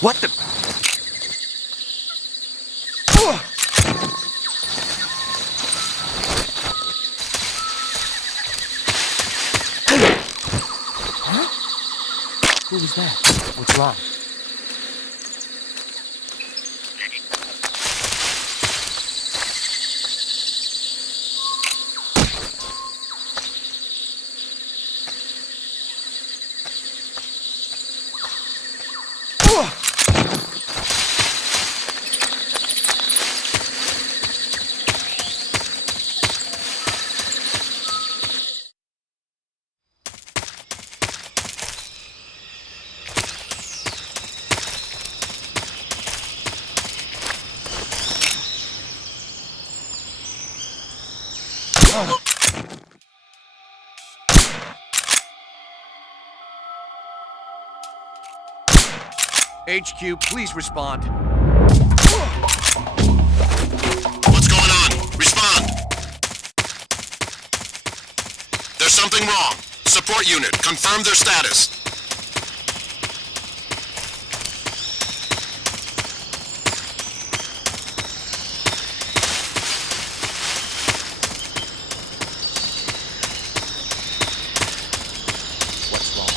What the... Huh? Who was that? What's wrong? HQ, please respond. What's going on? Respond! There's something wrong. Support unit, confirm their status. What's wrong?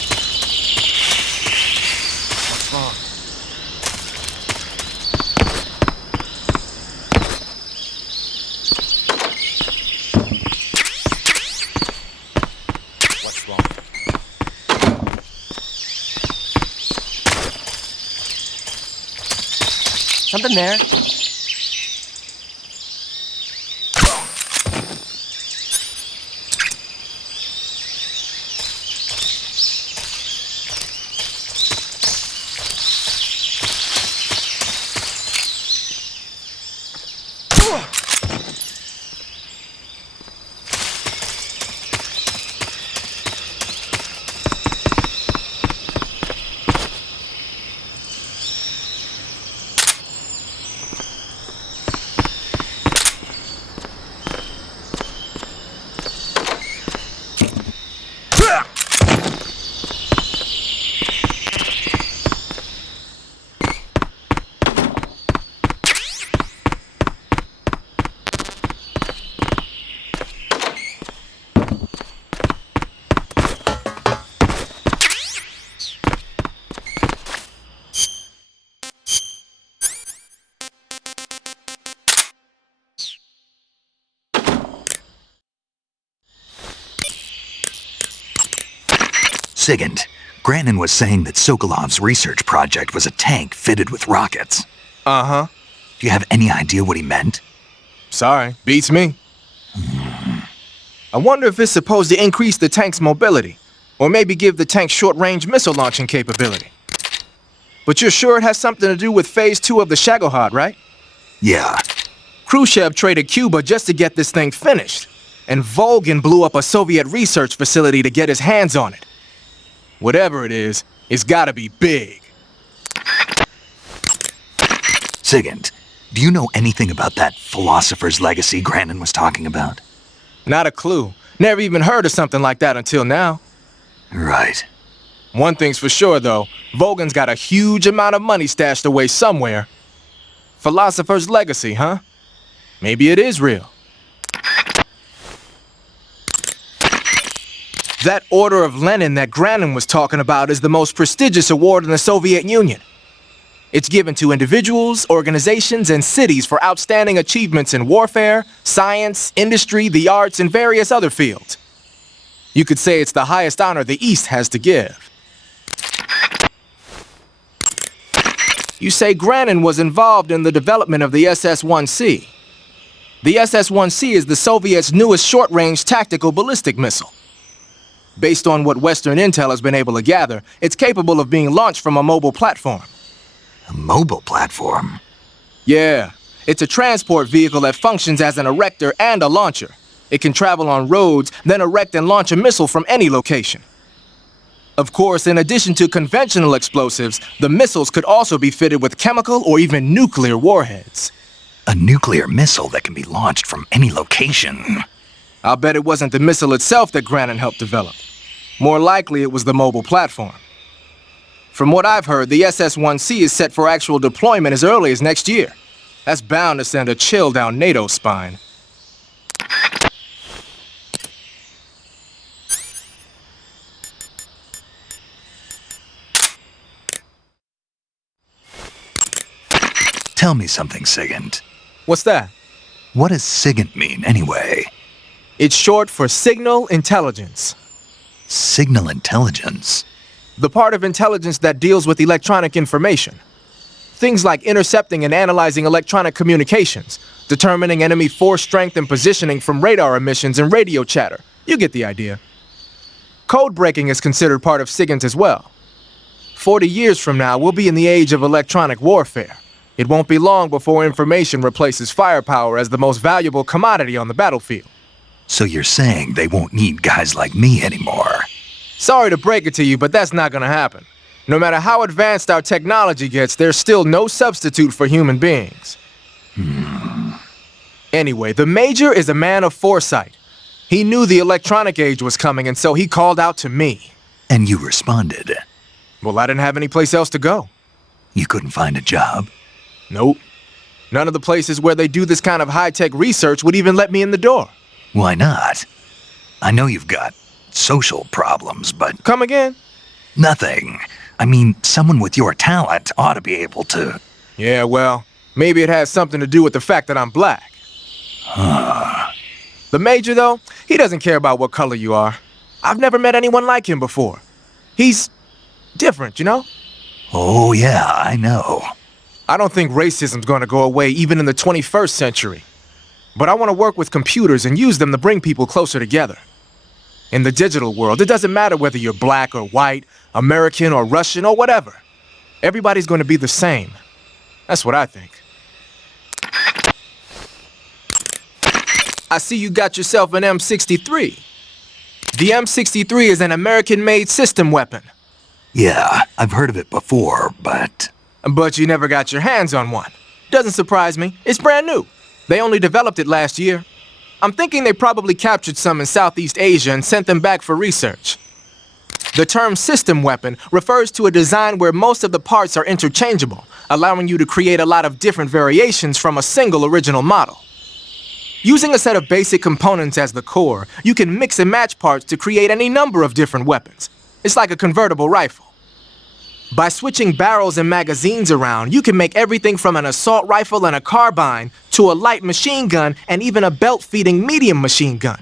What's wrong? What's wrong? Something there? Sigint, Grannon was saying that Sokolov's research project was a tank fitted with rockets. Uh-huh. Do you have any idea what he meant? Sorry, beats me. I wonder if it's supposed to increase the tank's mobility, or maybe give the tank short-range missile launching capability. But you're sure it has something to do with Phase 2 of the Shagohod, right? Yeah. Khrushchev traded Cuba just to get this thing finished, and Volgin blew up a Soviet research facility to get his hands on it. Whatever it is, it's gotta be big. Sigint, do you know anything about that philosopher's legacy Grannon was talking about? Not a clue. Never even heard of something like that until now. Right. One thing's for sure, though. Volgin's got a huge amount of money stashed away somewhere. Philosopher's legacy, huh? Maybe it is real. That Order of Lenin that Grannon was talking about is the most prestigious award in the Soviet Union. It's given to individuals, organizations, and cities for outstanding achievements in warfare, science, industry, the arts, and various other fields. You could say it's the highest honor the East has to give. You say Grannon was involved in the development of the SS-1C. The SS-1C is the Soviets' newest short-range tactical ballistic missile. Based on what Western intel has been able to gather, it's capable of being launched from a mobile platform. A mobile platform? Yeah, it's a transport vehicle that functions as an erector and a launcher. It can travel on roads, then erect and launch a missile from any location. Of course, in addition to conventional explosives, the missiles could also be fitted with chemical or even nuclear warheads. A nuclear missile that can be launched from any location. I'll bet it wasn't the missile itself that Grannon helped develop. More likely, it was the mobile platform. From what I've heard, the SS-1C is set for actual deployment as early as next year. That's bound to send a chill down NATO's spine. Tell me something, SIGINT. What's that? What does SIGINT mean, anyway? It's short for Signal Intelligence. Signal intelligence? The part of intelligence that deals with electronic information. Things like intercepting and analyzing electronic communications, determining enemy force strength and positioning from radar emissions and radio chatter. You get the idea. Code breaking is considered part of SIGINT as well. 40 years from now, we'll be in the age of electronic warfare. It won't be long before information replaces firepower as the most valuable commodity on the battlefield. So you're saying they won't need guys like me anymore? Sorry to break it to you, but that's not gonna happen. No matter how advanced our technology gets, there's still no substitute for human beings. Anyway, the Major is a man of foresight. He knew the electronic age was coming, and so he called out to me. And you responded. Well, I didn't have any place else to go. You couldn't find a job? Nope. None of the places where they do this kind of high-tech research would even let me in the door. Why not? I know you've got social problems, but Come again? nothing. I mean, someone with your talent ought to be able to... Yeah, well, maybe it has something to do with the fact that I'm black. The Major, though, he doesn't care about what color you are. I've never met anyone like him before. He's different, you know? Oh, yeah, I know. I don't think racism's gonna go away even in the 21st century. But I want to work with computers and use them to bring people closer together. In the digital world, it doesn't matter whether you're black or white, American or Russian or whatever. Everybody's going to be the same. That's what I think. I see you got yourself an M63. The M63 is an American-made system weapon. Yeah, I've heard of it before, but... But you never got your hands on one. Doesn't surprise me. It's brand new. They only developed it last year. I'm thinking they probably captured some in Southeast Asia and sent them back for research. The term system weapon refers to a design where most of the parts are interchangeable, allowing you to create a lot of different variations from a single original model. Using a set of basic components as the core, you can mix and match parts to create any number of different weapons. It's like a convertible rifle. By switching barrels and magazines around, you can make everything from an assault rifle and a carbine to a light machine gun and even a belt-feeding medium machine gun.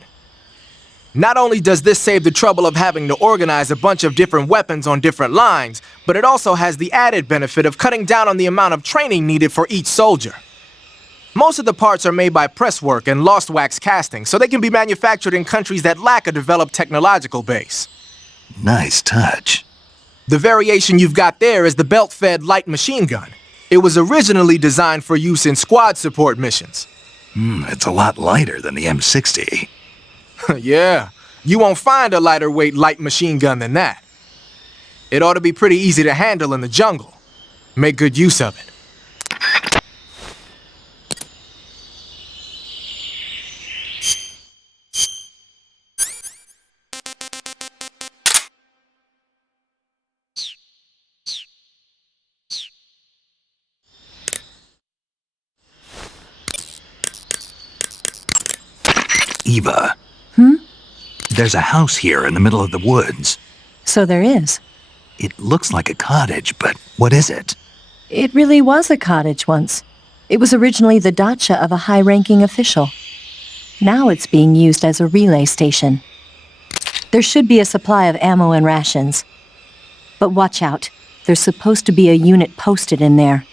Not only does this save the trouble of having to organize a bunch of different weapons on different lines, but it also has the added benefit of cutting down on the amount of training needed for each soldier. Most of the parts are made by presswork and lost wax casting, so they can be manufactured in countries that lack a developed technological base. Nice touch. The variation you've got there is the belt-fed light machine gun. It was originally designed for use in squad support missions. It's a lot lighter than the M60. Yeah, you won't find a lighter weight light machine gun than that. It ought to be pretty easy to handle in the jungle. Make good use of it. Eva. There's a house here in the middle of the woods. So there is. It looks like a cottage, but what is it? It really was a cottage once. It was originally the dacha of a high-ranking official. Now it's being used as a relay station. There should be a supply of ammo and rations. But watch out. There's supposed to be a unit posted in there.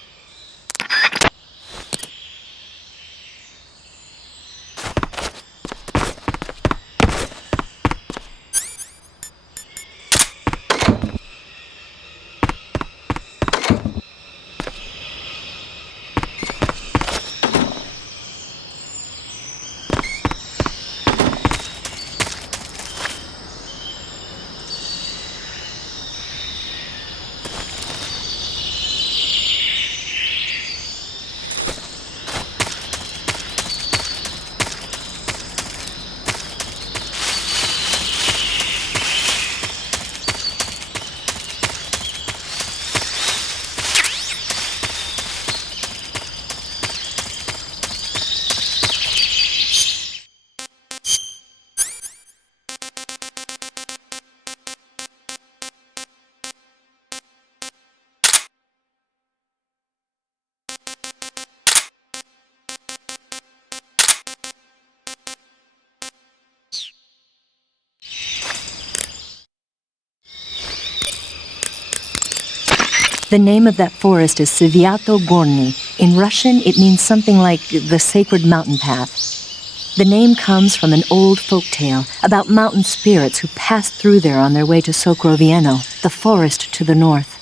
The name of that forest is Sviato Gorny. In Russian, it means something like the sacred mountain path. The name comes from an old folk tale about mountain spirits who passed through there on their way to Sokrovieno, the forest to the north.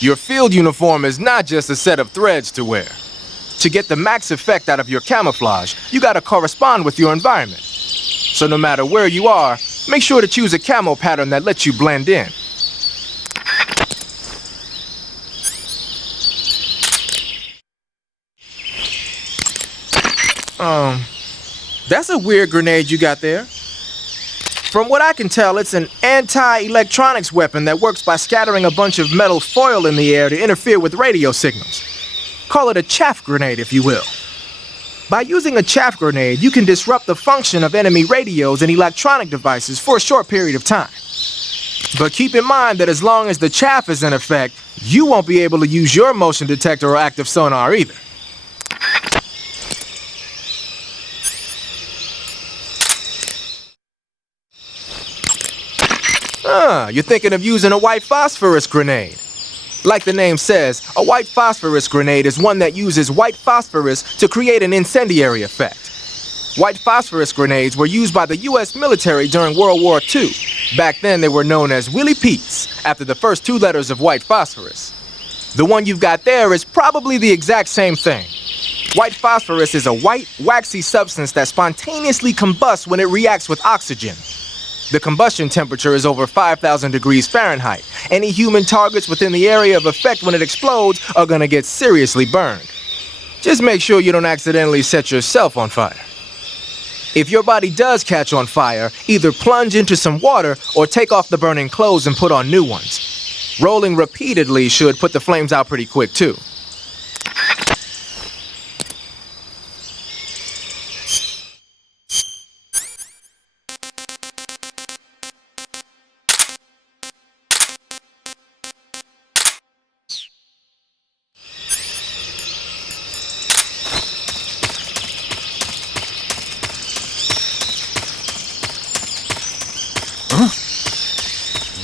Your field uniform is not just a set of threads to wear. To get the max effect out of your camouflage, you gotta correspond with your environment. So no matter where you are, make sure to choose a camo pattern that lets you blend in. That's a weird grenade you got there. From what I can tell, it's an anti-electronics weapon that works by scattering a bunch of metal foil in the air to interfere with radio signals. Call it a chaff grenade, if you will. By using a chaff grenade, you can disrupt the function of enemy radios and electronic devices for a short period of time. But keep in mind that as long as the chaff is in effect, you won't be able to use your motion detector or active sonar either. You're thinking of using a white phosphorus grenade. Like the name says, a white phosphorus grenade is one that uses white phosphorus to create an incendiary effect. White phosphorus grenades were used by the US military during World War II. Back then they were known as Willie Pete's, after the first two letters of white phosphorus. The one you've got there is probably the exact same thing. White phosphorus is a white, waxy substance that spontaneously combusts when it reacts with oxygen. The combustion temperature is over 5,000 degrees Fahrenheit. Any human targets within the area of effect when it explodes are gonna get seriously burned. Just make sure you don't accidentally set yourself on fire. If your body does catch on fire, either plunge into some water or take off the burning clothes and put on new ones. Rolling repeatedly should put the flames out pretty quick too.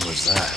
What was that?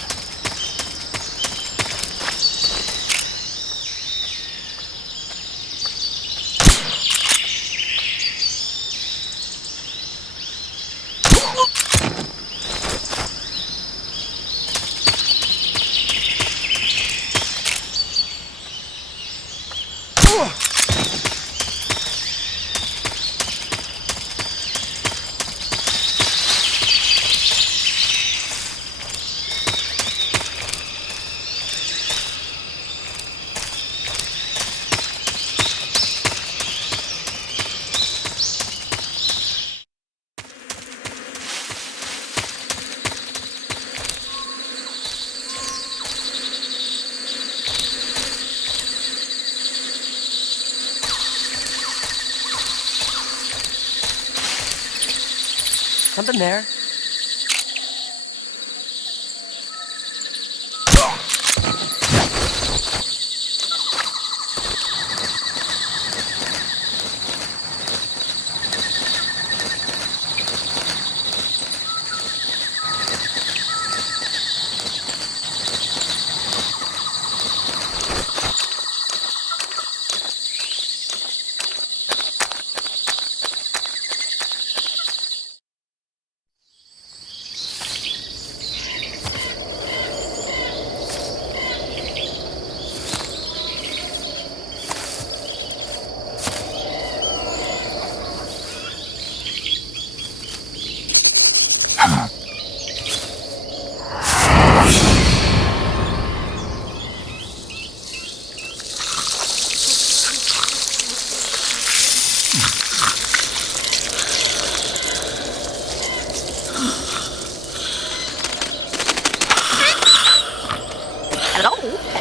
Something there.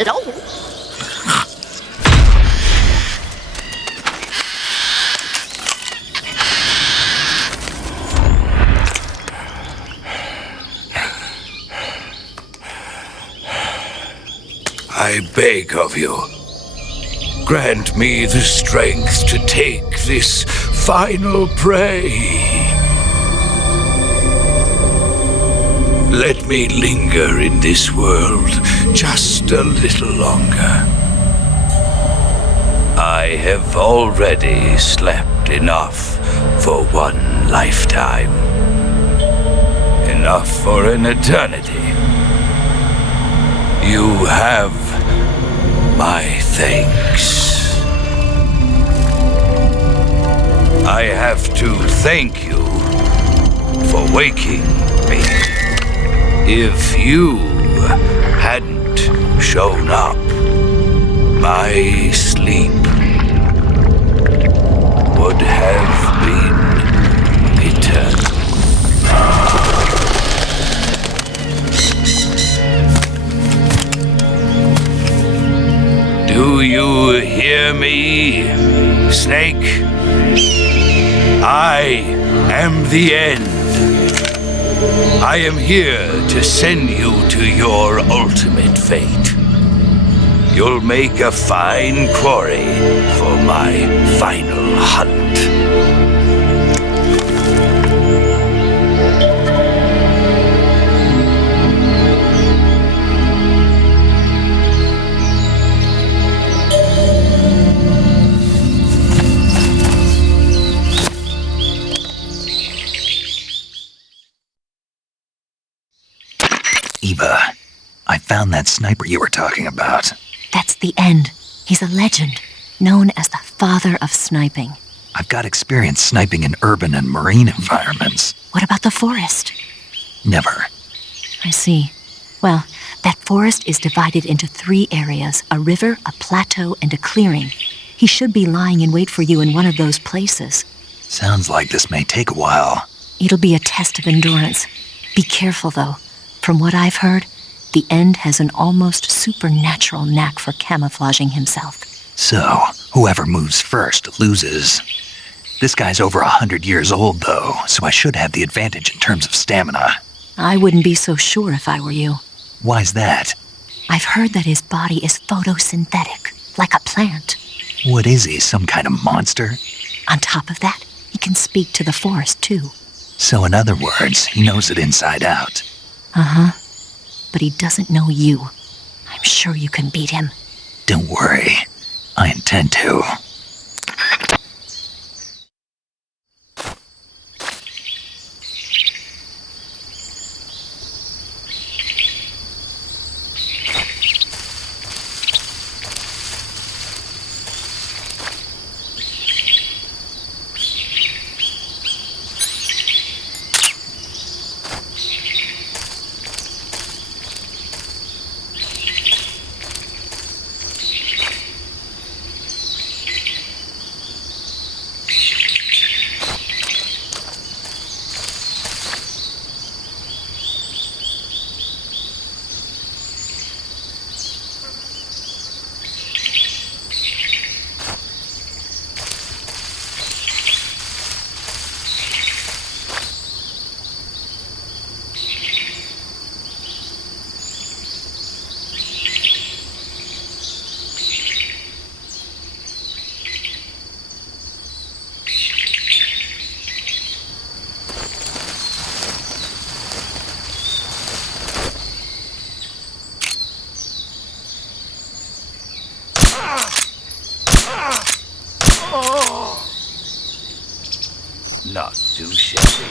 Hello? I beg of you, grant me the strength to take this final prey. Let me linger in this world just a little longer. I have already slept enough for one lifetime. Enough for an eternity. You have my thanks. I have to thank you for waking me. If you hadn't shown up, my sleep would have been eternal. Do you hear me, Snake? I am the end. I am here to send you to your ultimate fate. You'll make a fine quarry for my final hunt. Eva, I found that sniper you were talking about. That's the end. He's a legend, known as the father of sniping. I've got experience sniping in urban and marine environments. What about the forest? Never. I see. Well, that forest is divided into 3 areas, a river, a plateau, and a clearing. He should be lying in wait for you in one of those places. Sounds like this may take a while. It'll be a test of endurance. Be careful, though. From what I've heard, the End has an almost supernatural knack for camouflaging himself. So, whoever moves first loses. This guy's over 100 years old, though, so I should have the advantage in terms of stamina. I wouldn't be so sure if I were you. Why's that? I've heard that his body is photosynthetic, like a plant. What is he, some kind of monster? On top of that, he can speak to the forest, too. So in other words, he knows it inside out. Uh-huh. But he doesn't know you. I'm sure you can beat him. Don't worry. I intend to. Not too shabby.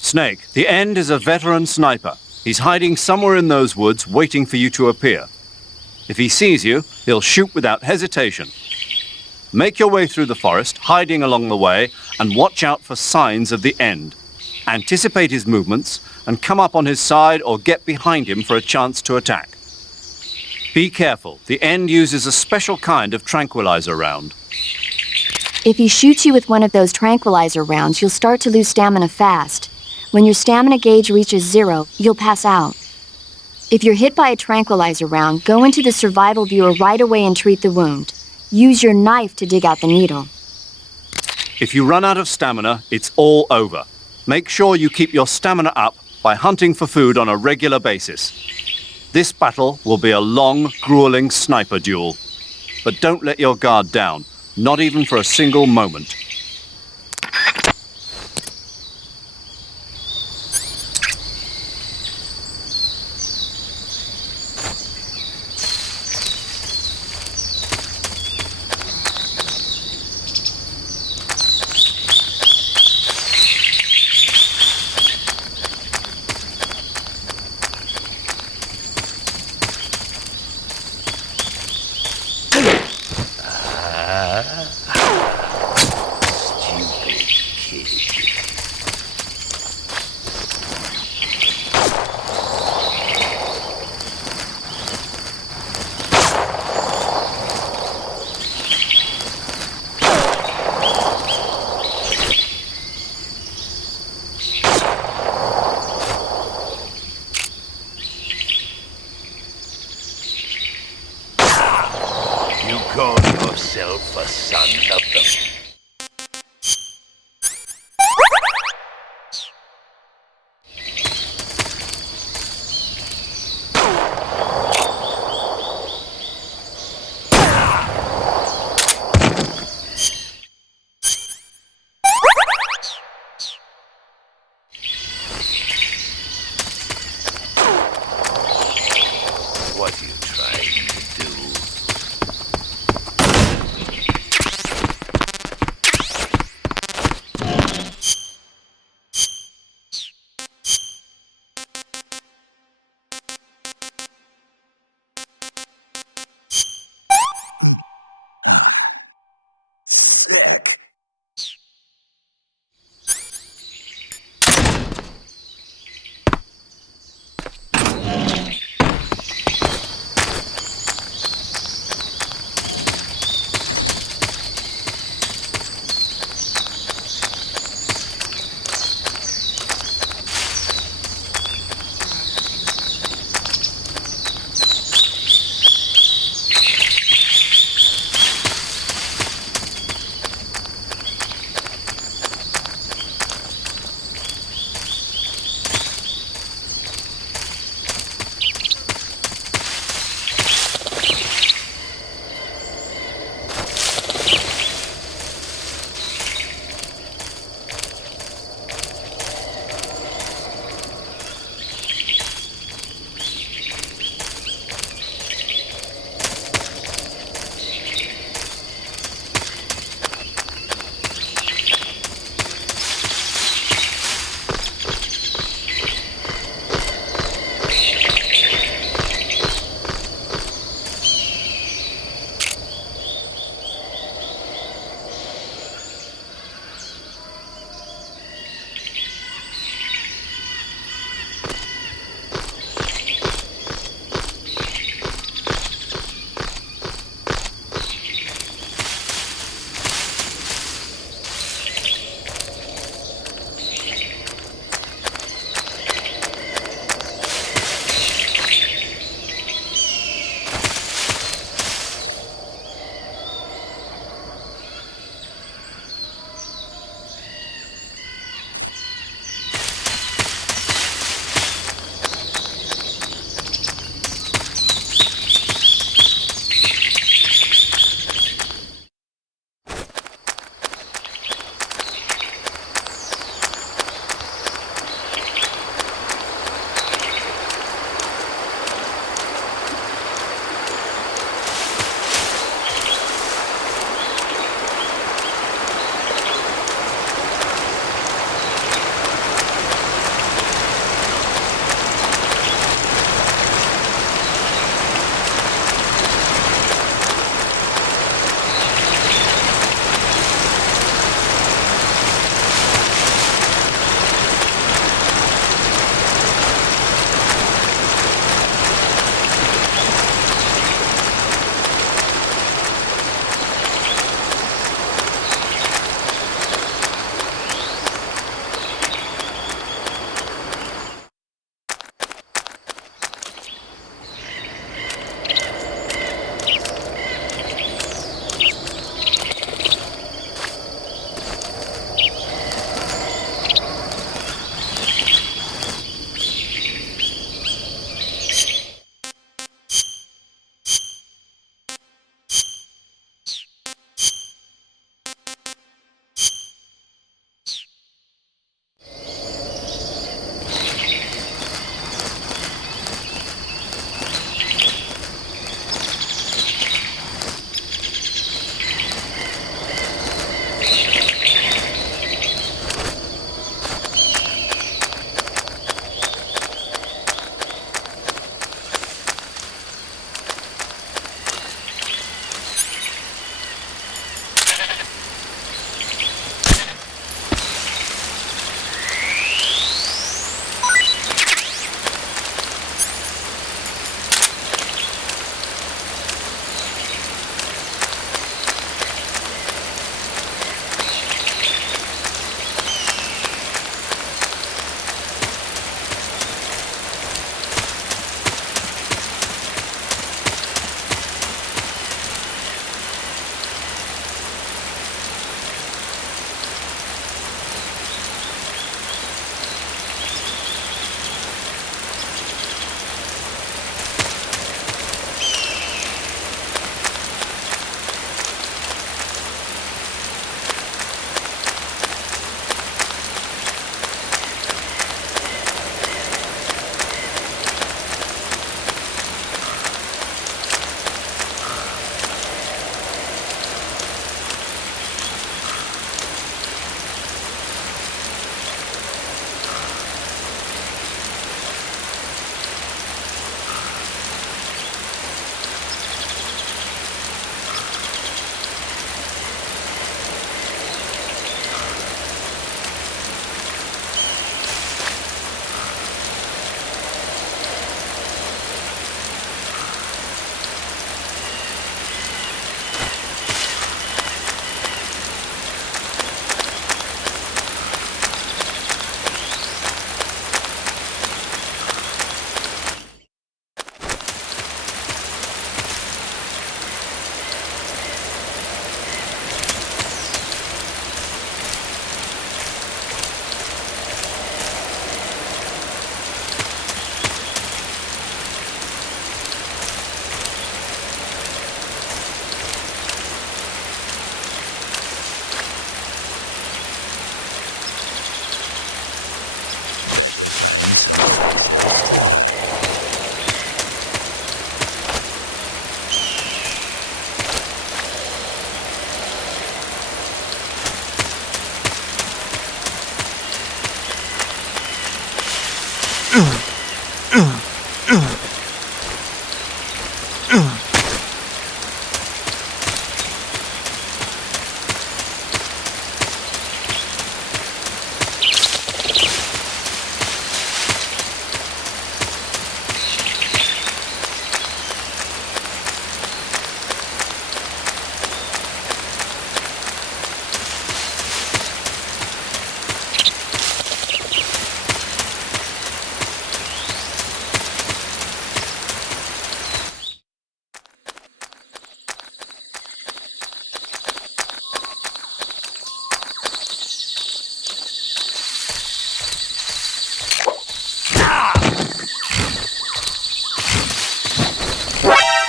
Snake, the End is a veteran sniper. He's hiding somewhere in those woods, waiting for you to appear. If he sees you, he'll shoot without hesitation. Make your way through the forest, hiding along the way, and watch out for signs of the End. Anticipate his movements, and come up on his side or get behind him for a chance to attack. Be careful, the End uses a special kind of tranquilizer round. If he shoots you with one of those tranquilizer rounds, you'll start to lose stamina fast. When your stamina gauge reaches 0, you'll pass out. If you're hit by a tranquilizer round, go into the survival viewer right away and treat the wound. Use your knife to dig out the needle. If you run out of stamina, it's all over. Make sure you keep your stamina up by hunting for food on a regular basis. This battle will be a long, grueling sniper duel. But don't let your guard down, not even for a single moment. You call yourself a son of the... What are you trying to do?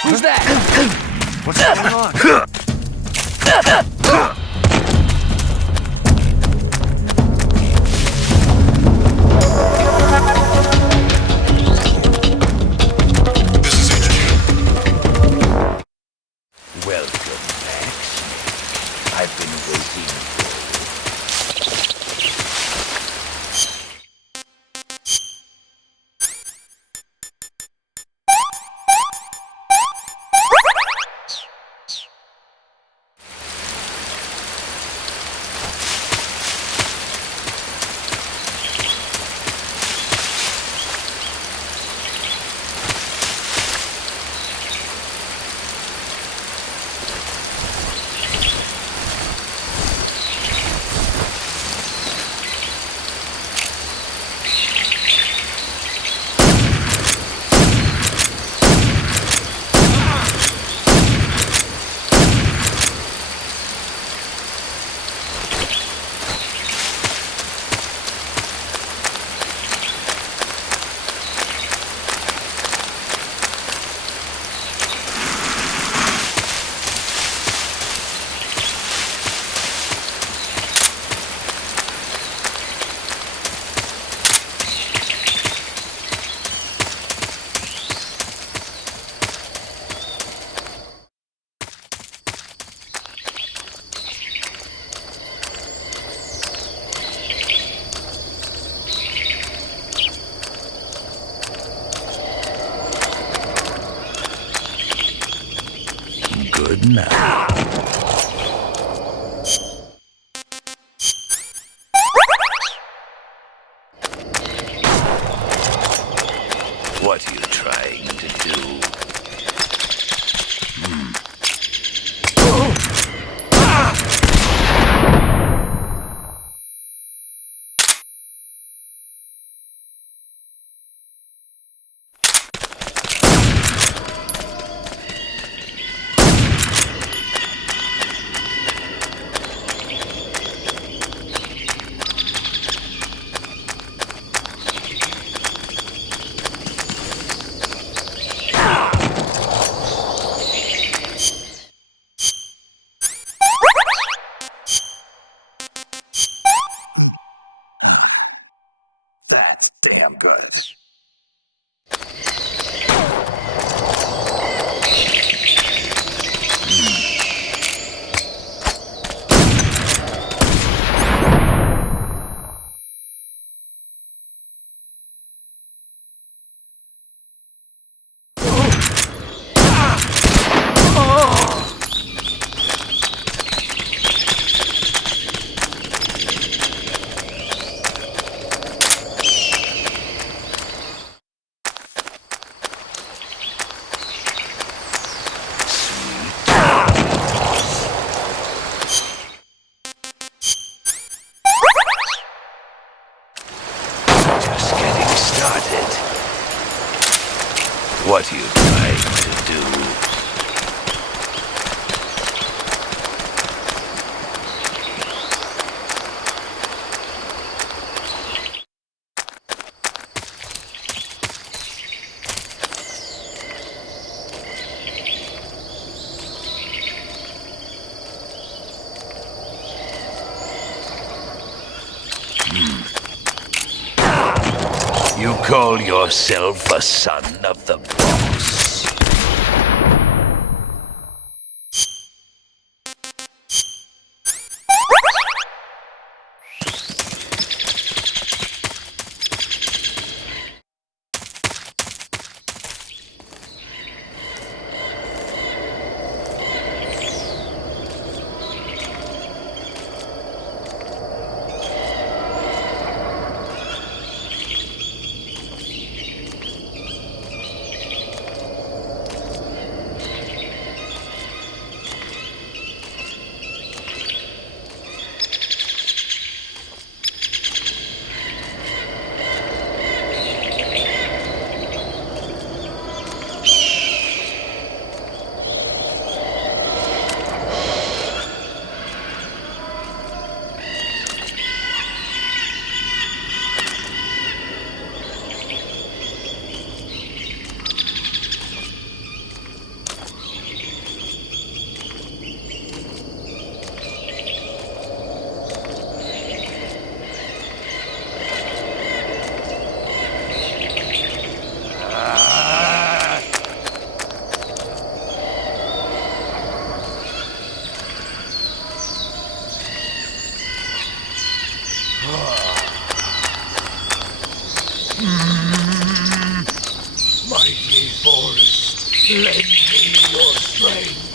Who's that? What's going on? This is HQ. Welcome, Max. I've been waiting for good night. What are you trying to do? That's damn good. Just getting started. What are you trying to do? You call yourself a son of the boss? Mighty forest, lend me your strength.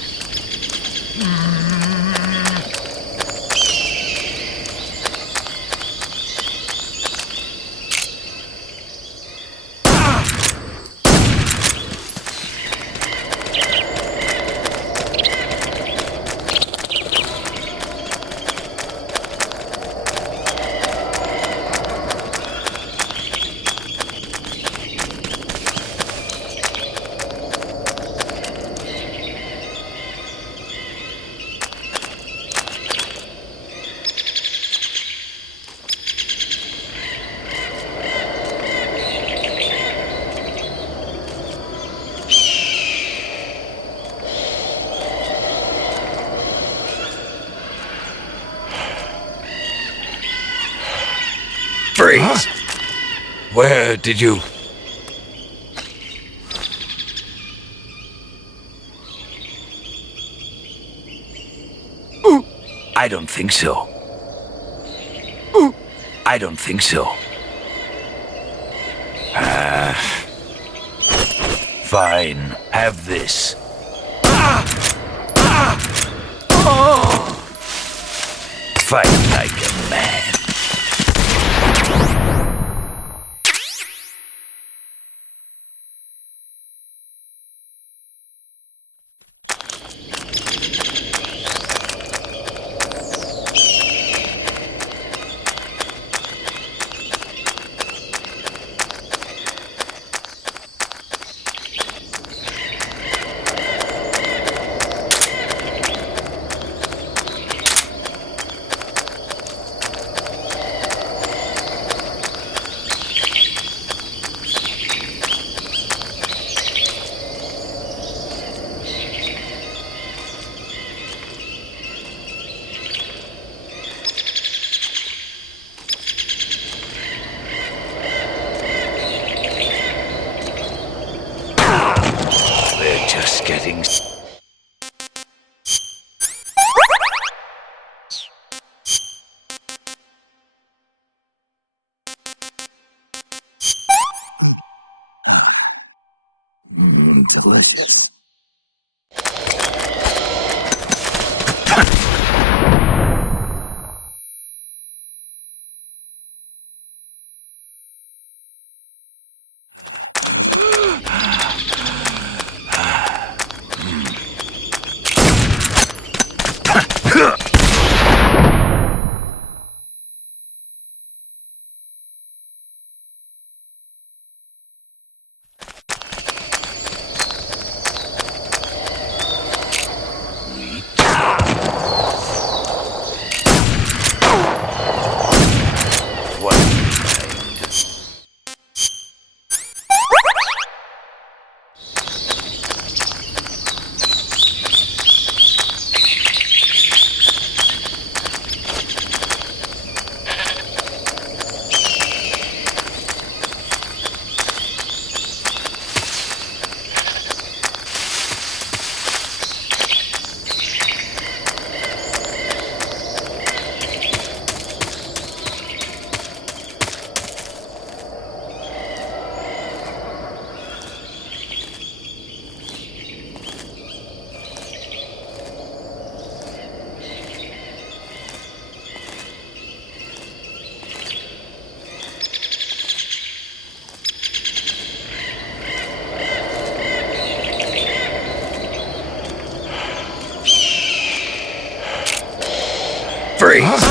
Freeze! Where did you... I don't think so. I don't think so. Fine. Have this. Fight like a man. Just getting... delicious. Freeze!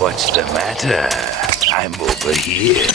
What's the matter? I'm over here.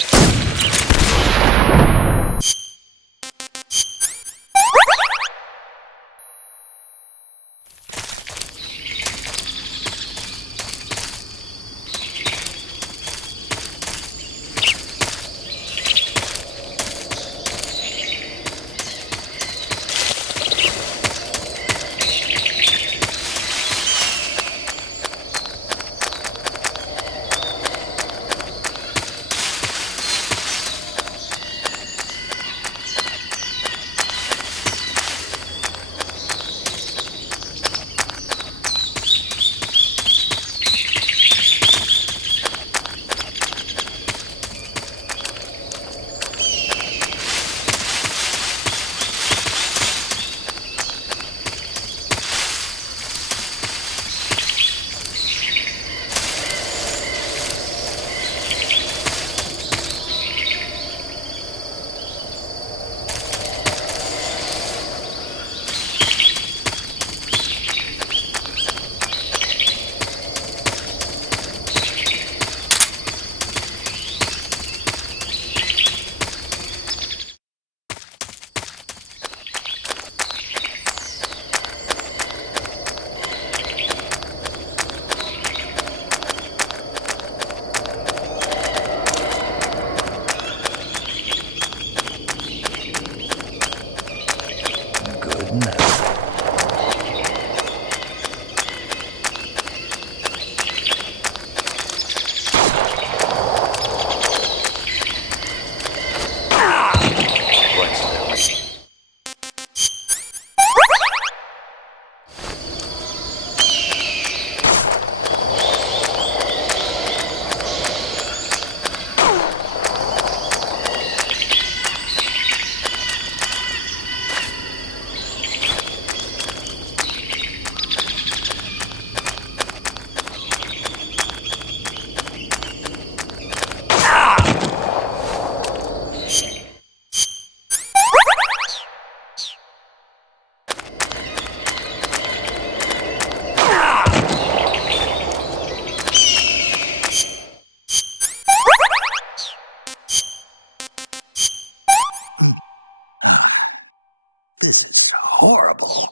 This is horrible.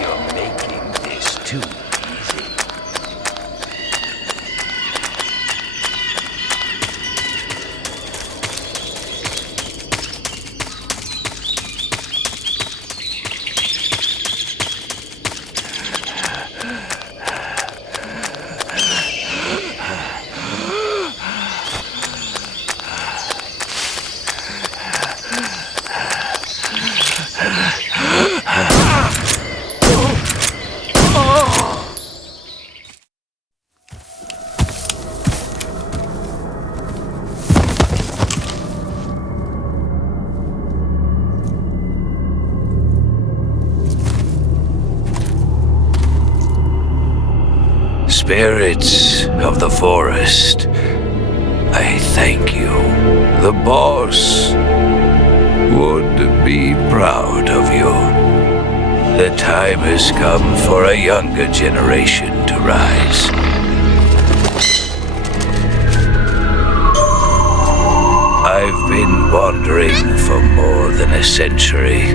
You're making this too easy. Spirits of the forest, I thank you. The boss would be proud of you. The time has come for a younger generation to rise. I've been wandering for more than a century,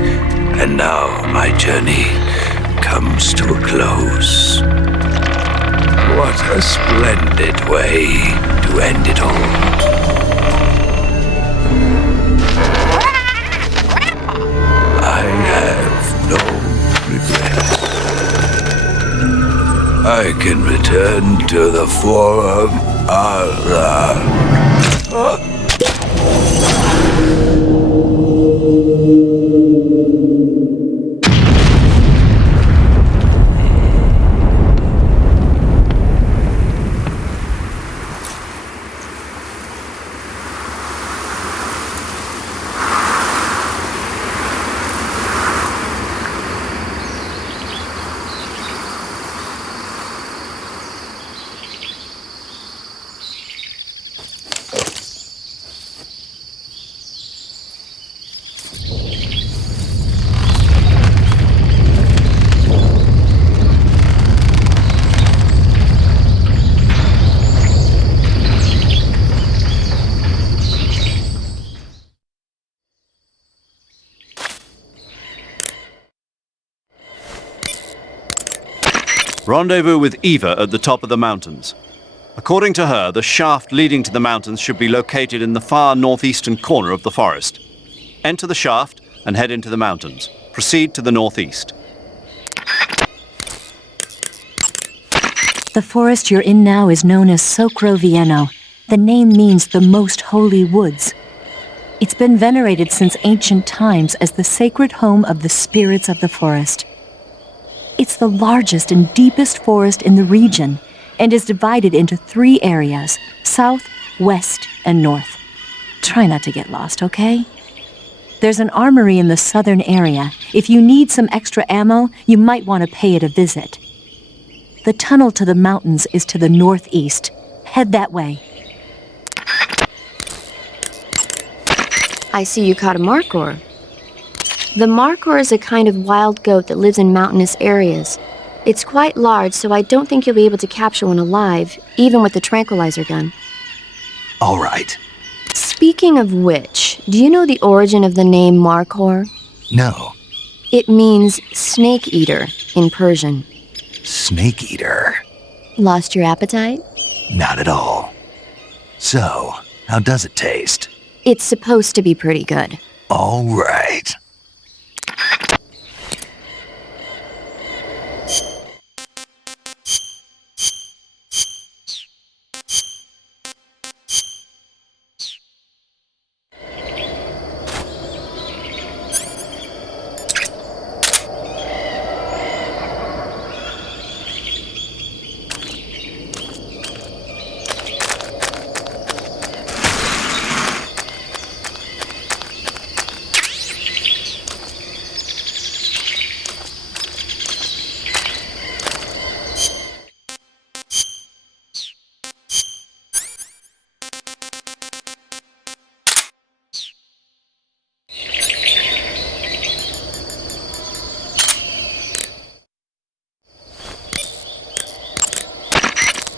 and now my journey comes to a close. What a splendid way to end it all. I have no regrets. I can return to the Forum Allah. Rendezvous with Eva at the top of the mountains. According to her, the shaft leading to the mountains should be located in the far northeastern corner of the forest. Enter the shaft and head into the mountains. Proceed to the northeast. The forest you're in now is known as Sokrovieno. The name means the most holy woods. It's been venerated since ancient times as the sacred home of the spirits of the forest. It's the largest and deepest forest in the region and is divided into 3 areas, south, west, and north. Try not to get lost, okay? There's an armory in the southern area. If you need some extra ammo, you might want to pay it a visit. The tunnel to the mountains is to the northeast. Head that way. I see you caught a markhor. The markhor is a kind of wild goat that lives in mountainous areas. It's quite large, so I don't think you'll be able to capture one alive, even with the tranquilizer gun. All right. Speaking of which, do you know the origin of the name markhor? No. It means snake eater in Persian. Snake eater. Lost your appetite? Not at all. So, how does it taste? It's supposed to be pretty good. All right.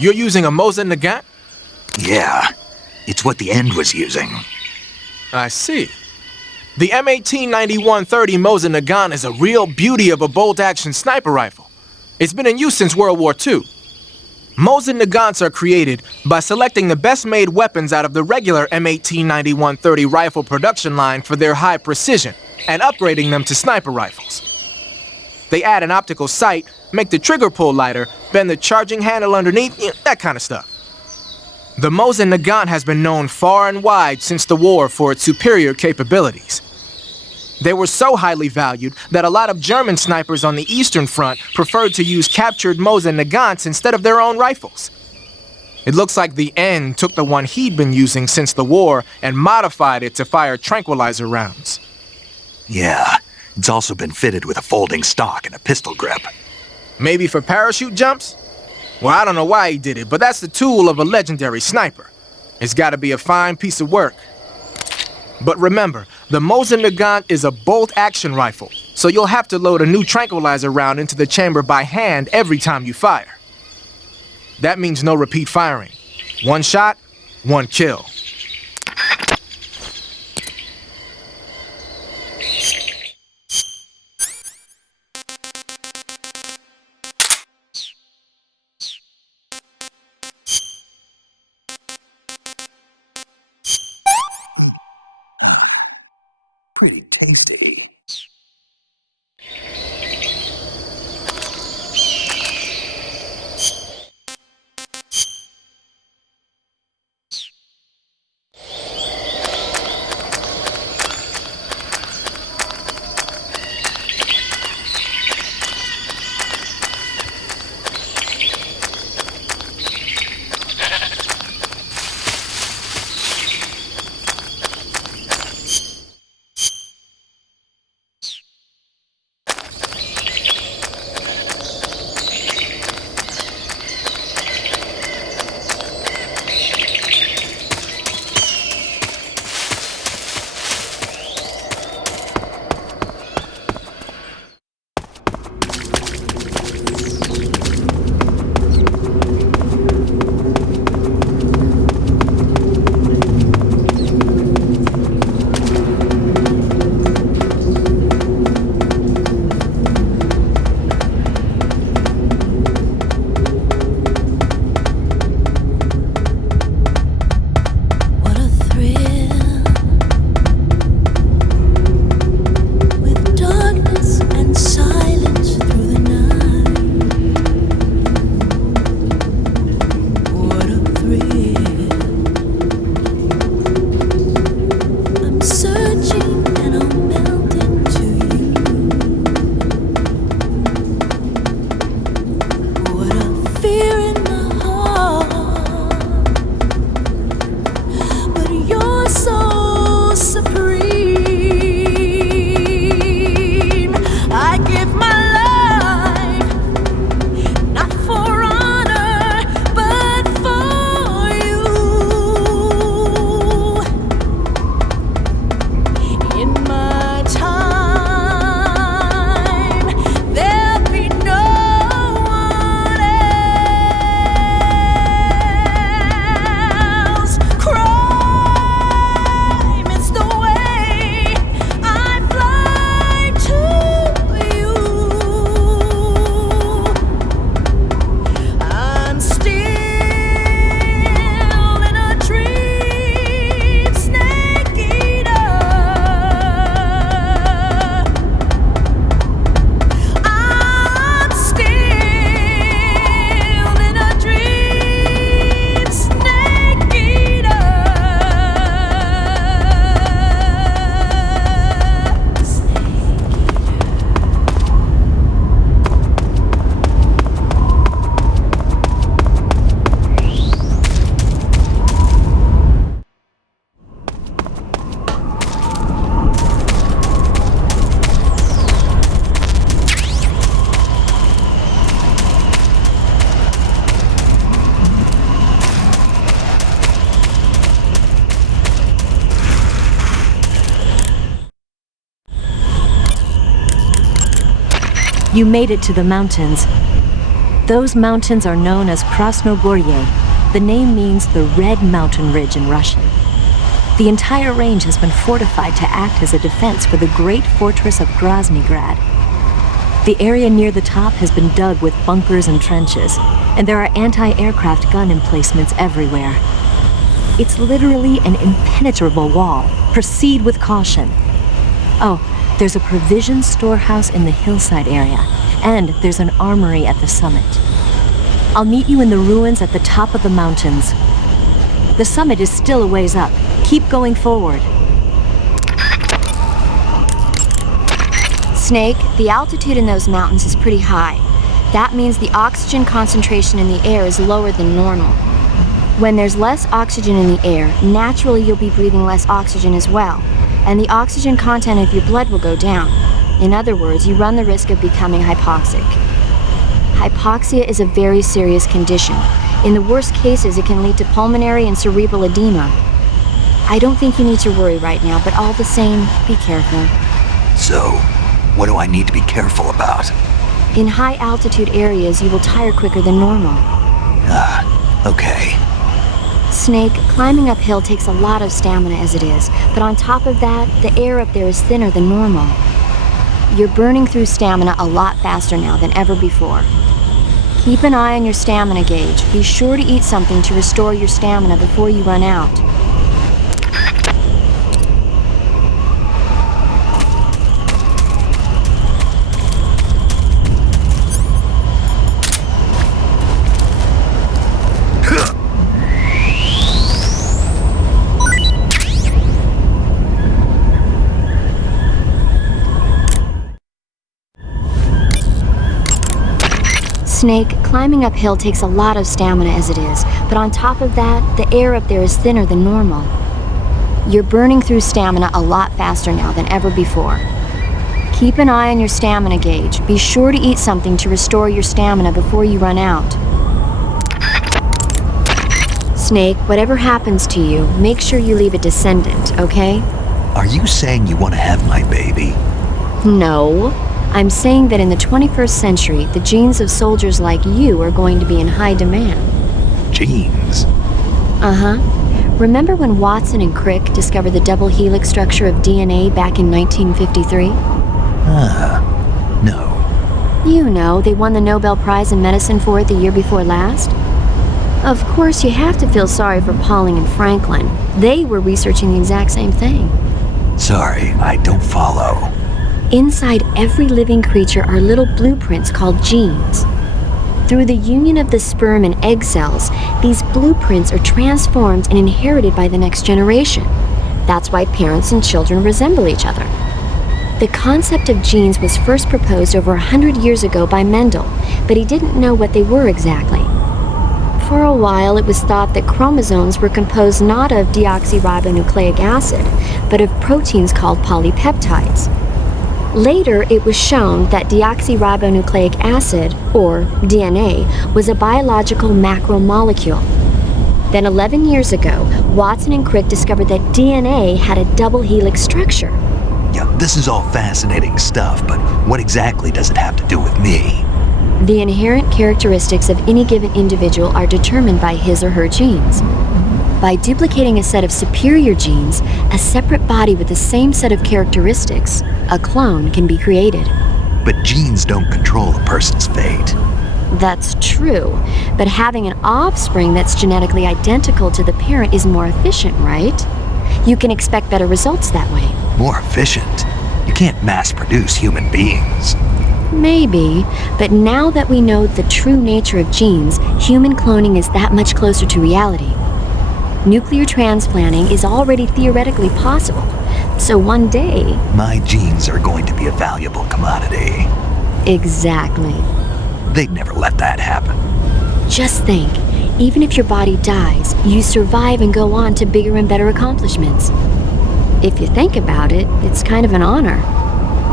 You're using a Mosin Nagant? Yeah, it's what the End was using. I see. The M1891-30 Mosin Nagant is a real beauty of a bolt-action sniper rifle. It's been in use since World War II. Mosin Nagants are created by selecting the best-made weapons out of the regular M1891-30 rifle production line for their high precision and upgrading them to sniper rifles. They add an optical sight, make the trigger pull lighter, bend the charging handle underneath, that kind of stuff. The Mosin Nagant has been known far and wide since the war for its superior capabilities. They were so highly valued that a lot of German snipers on the Eastern Front preferred to use captured Mosin Nagants instead of their own rifles. It looks like the N took the one he'd been using since the war and modified it to fire tranquilizer rounds. Yeah, it's also been fitted with a folding stock and a pistol grip. Maybe for parachute jumps? Well, I don't know why he did it, but that's the tool of a legendary sniper. It's gotta be a fine piece of work. But remember, the Mosin Nagant is a bolt-action rifle, so you'll have to load a new tranquilizer round into the chamber by hand every time you fire. That means no repeat firing. One shot, one kill. Pretty tasty. You made it to the mountains. Those mountains are known as Krasnogorye. The name means the Red Mountain Ridge in Russian. The entire range has been fortified to act as a defense for the great fortress of Groznygrad. The area near the top has been dug with bunkers and trenches, and there are anti-aircraft gun emplacements everywhere. It's literally an impenetrable wall. Proceed with caution. Oh, there's a provision storehouse in the hillside area, and there's an armory at the summit. I'll meet you in the ruins at the top of the mountains. The summit is still a ways up. Keep going forward. Snake, the altitude in those mountains is pretty high. That means the oxygen concentration in the air is lower than normal. When there's less oxygen in the air, naturally you'll be breathing less oxygen as well, and the oxygen content of your blood will go down. In other words, you run the risk of becoming hypoxic. Hypoxia is a very serious condition. In the worst cases, it can lead to pulmonary and cerebral edema. I don't think you need to worry right now, but all the same, be careful. So, what do I need to be careful about? In high-altitude areas, you will tire quicker than normal. Okay. Snake, climbing uphill takes a lot of stamina as it is, but on top of that, the air up there is thinner than normal. You're burning through stamina a lot faster now than ever before. Keep an eye on your stamina gauge. Be sure to eat something to restore your stamina before you run out. Snake, climbing uphill takes a lot of stamina as it is, but on top of that, the air up there is thinner than normal. You're burning through stamina a lot faster now than ever before. Keep an eye on your stamina gauge. Be sure to eat something to restore your stamina before you run out. Snake, whatever happens to you, make sure you leave a descendant, okay? Are you saying you want to have my baby? No. I'm saying that in the 21st century, the genes of soldiers like you are going to be in high demand. Genes? Uh-huh. Remember when Watson and Crick discovered the double helix structure of DNA back in 1953? No. You know, they won the Nobel Prize in Medicine for it the year before last. Of course, you have to feel sorry for Pauling and Franklin. They were researching the exact same thing. Sorry, I don't follow. Inside every living creature are little blueprints called genes. Through the union of the sperm and egg cells, these blueprints are transformed and inherited by the next generation. That's why parents and children resemble each other. The concept of genes was first proposed over 100 years ago by Mendel, but he didn't know what they were exactly. For a while, it was thought that chromosomes were composed not of deoxyribonucleic acid, but of proteins called polypeptides. Later, it was shown that deoxyribonucleic acid, or DNA, was a biological macromolecule. Then 11 years ago, Watson and Crick discovered that DNA had a double helix structure. Yeah, this is all fascinating stuff, but what exactly does it have to do with me? The inherent characteristics of any given individual are determined by his or her genes. By duplicating a set of superior genes, a separate body with the same set of characteristics, a clone, can be created. But genes don't control a person's fate. That's true, but having an offspring that's genetically identical to the parent is more efficient, right? You can expect better results that way. More efficient? You can't mass-produce human beings. Maybe, but now that we know the true nature of genes, human cloning is that much closer to reality. Nuclear transplanting is already theoretically possible, so one day... My genes are going to be a valuable commodity. Exactly. They'd never let that happen. Just think, even if your body dies, you survive and go on to bigger and better accomplishments. If you think about it, it's kind of an honor.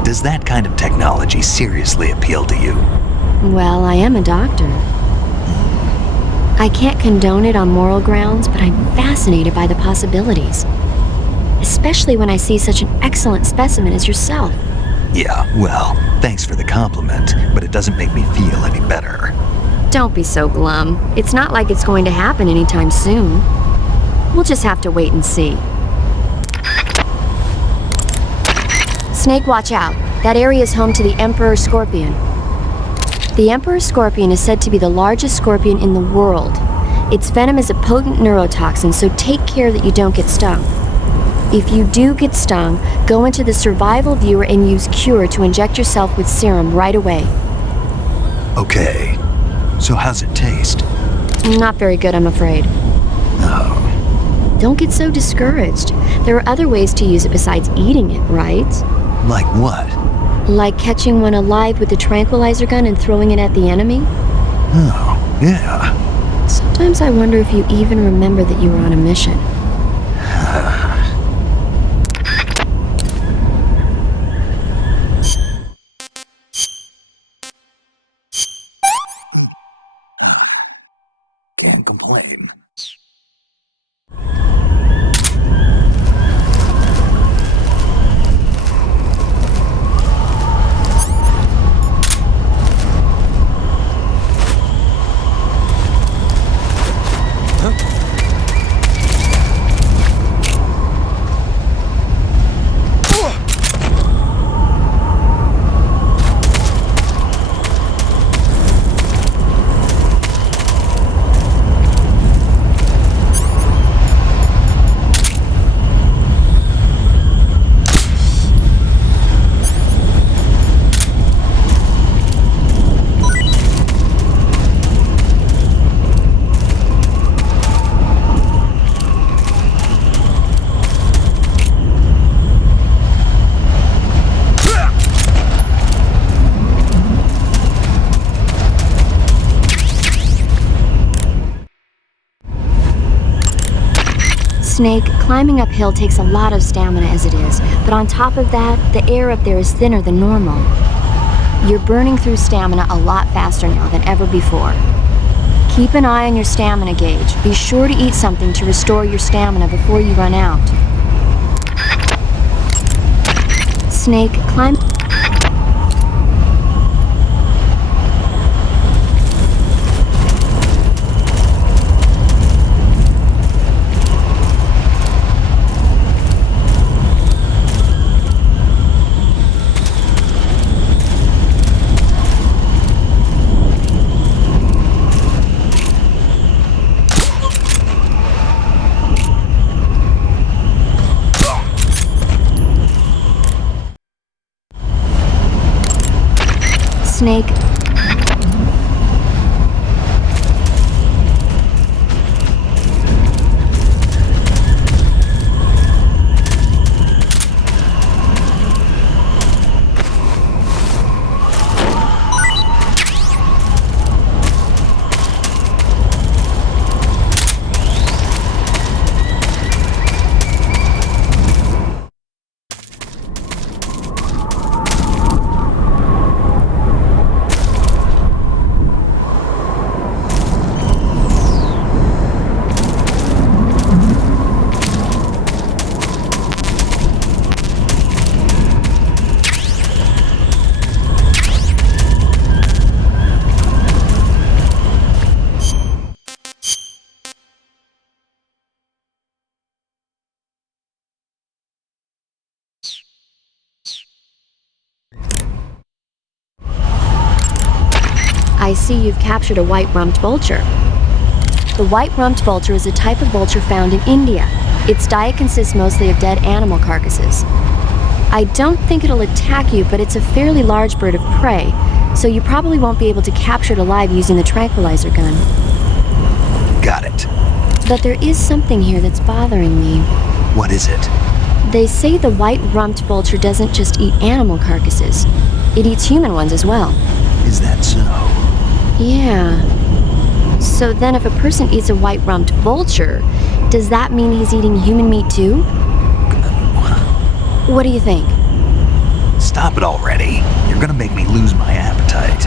Does that kind of technology seriously appeal to you? Well, I am a doctor. I can't condone it on moral grounds, but I'm fascinated by the possibilities. Especially when I see such an excellent specimen as yourself. Yeah, well, thanks for the compliment, but it doesn't make me feel any better. Don't be so glum. It's not like it's going to happen anytime soon. We'll just have to wait and see. Snake, watch out. That area is home to the Emperor Scorpion. The Emperor Scorpion is said to be the largest scorpion in the world. Its venom is a potent neurotoxin, so take care that you don't get stung. If you do get stung, go into the survival viewer and use Cure to inject yourself with serum right away. Okay. So how's it taste? Not very good, I'm afraid. Oh. Don't get so discouraged. There are other ways to use it besides eating it, right? Like what? Like catching one alive with a tranquilizer gun and throwing it at the enemy? Oh, yeah. Sometimes I wonder if you even remember that you were on a mission. claim. Snake, climbing uphill takes a lot of stamina as it is, but on top of that, the air up there is thinner than normal. You're burning through stamina a lot faster now than ever before. Keep an eye on your stamina gauge. Be sure to eat something to restore your stamina before you run out. Snake, climb... Snake. I see you've captured a white-rumped vulture. The white-rumped vulture is a type of vulture found in India. Its diet consists mostly of dead animal carcasses. I don't think it'll attack you, but it's a fairly large bird of prey, so you probably won't be able to capture it alive using the tranquilizer gun. Got it. But there is something here that's bothering me. What is it? They say the white-rumped vulture doesn't just eat animal carcasses. It eats human ones as well. Is that so? Yeah. So then if a person eats a white-rumped vulture, does that mean he's eating human meat too? What do you think? Stop it already. You're gonna make me lose my appetite.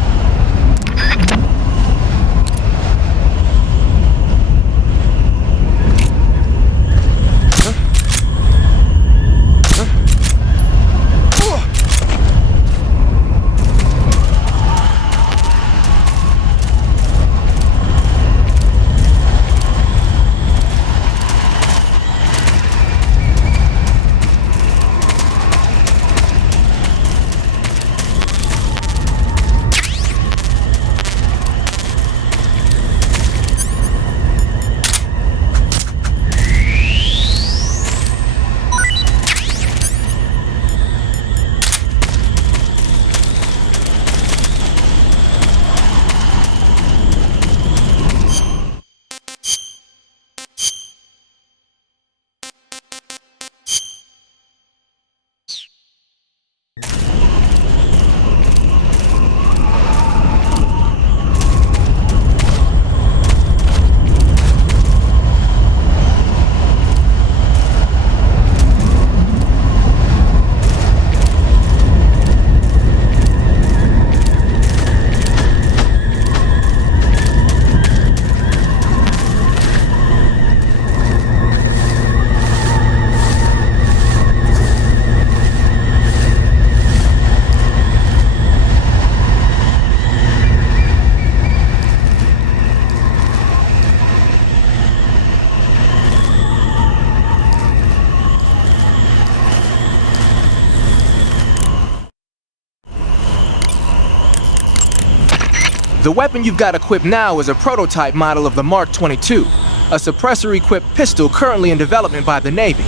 The weapon you've got equipped now is a prototype model of the Mark 22, a suppressor-equipped pistol currently in development by the Navy.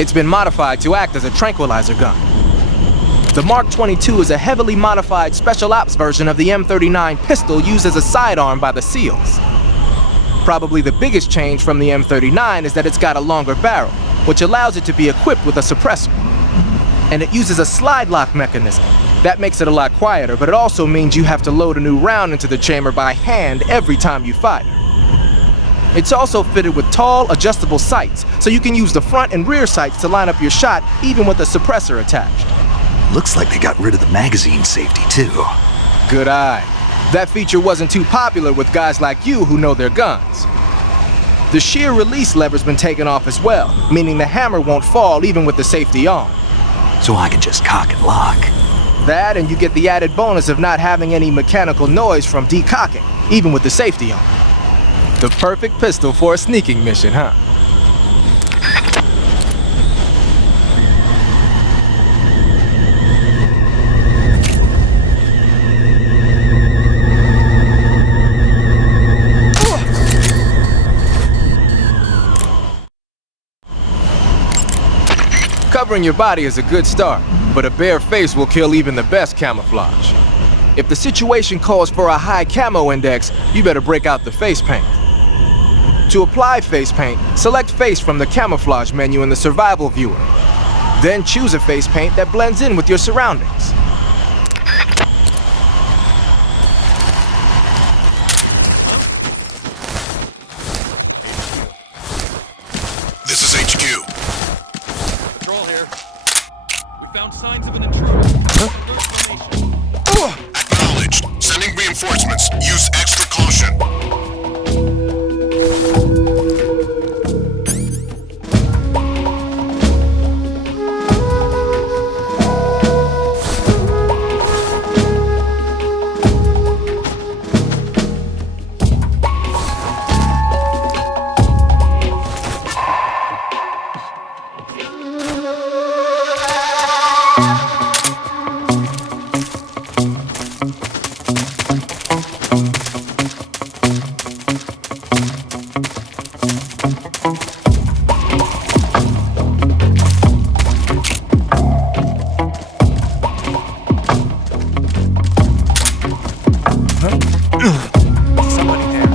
It's been modified to act as a tranquilizer gun. The Mark 22 is a heavily modified special ops version of the M39 pistol used as a sidearm by the SEALs. Probably the biggest change from the M39 is that it's got a longer barrel, which allows it to be equipped with a suppressor. And it uses a slide lock mechanism. That makes it a lot quieter, but it also means you have to load a new round into the chamber by hand every time you fire. It's also fitted with tall, adjustable sights, so you can use the front and rear sights to line up your shot even with a suppressor attached. Looks like they got rid of the magazine safety, too. Good eye. That feature wasn't too popular with guys like you who know their guns. The shear release lever's been taken off as well, meaning the hammer won't fall even with the safety on. So I can just cock and lock. That, and you get the added bonus of not having any mechanical noise from decocking, even with the safety on. The perfect pistol for a sneaking mission, huh? Covering your body is a good start, but a bare face will kill even the best camouflage. If the situation calls for a high camo index, you better break out the face paint. To apply face paint, select face from the camouflage menu in the survival viewer. Then choose a face paint that blends in with your surroundings. This is HQ. Patrol here. We found signs of an intruder. Acknowledged. Sending reinforcements. Use extra caution. Somebody there.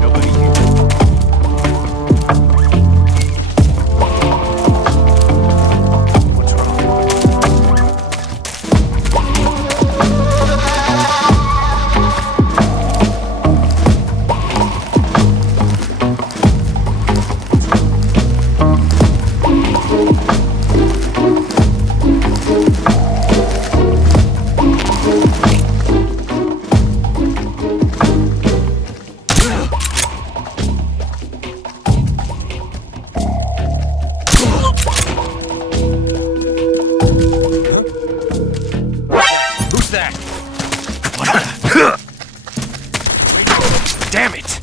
Nobody here. What's wrong? Who's that? Damn it!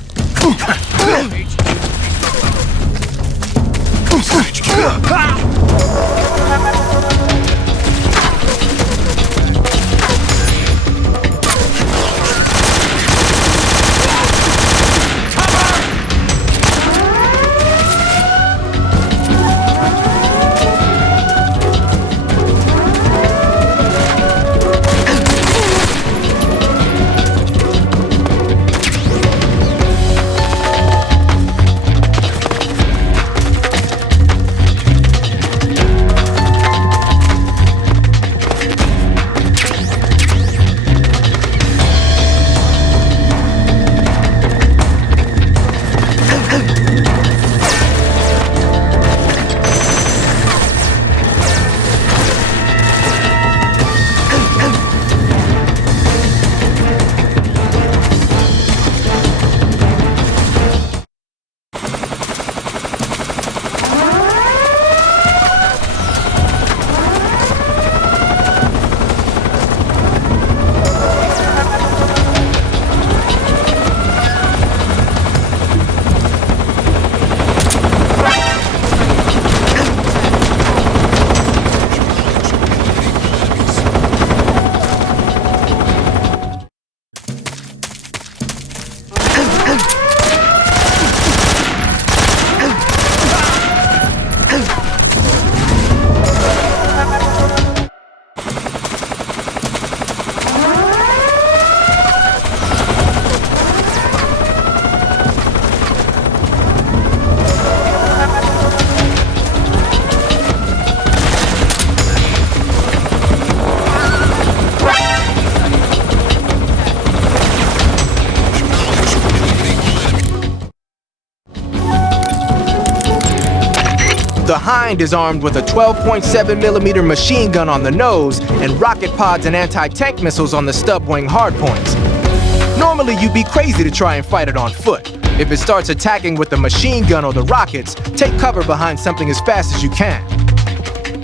The Hind is armed with a 12.7mm machine gun on the nose and rocket pods and anti-tank missiles on the stub wing hardpoints. Normally, you'd be crazy to try and fight it on foot. If it starts attacking with the machine gun or the rockets, take cover behind something as fast as you can.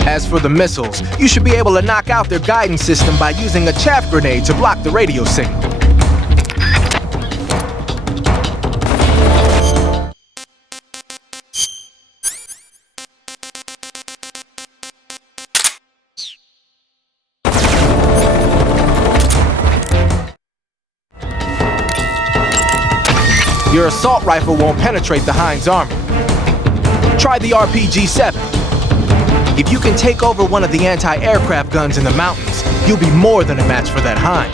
As for the missiles, you should be able to knock out their guidance system by using a chaff grenade to block the radio signal. Your assault rifle won't penetrate the Hind's armor. Try the RPG-7. If you can take over one of the anti-aircraft guns in the mountains, you'll be more than a match for that Hind.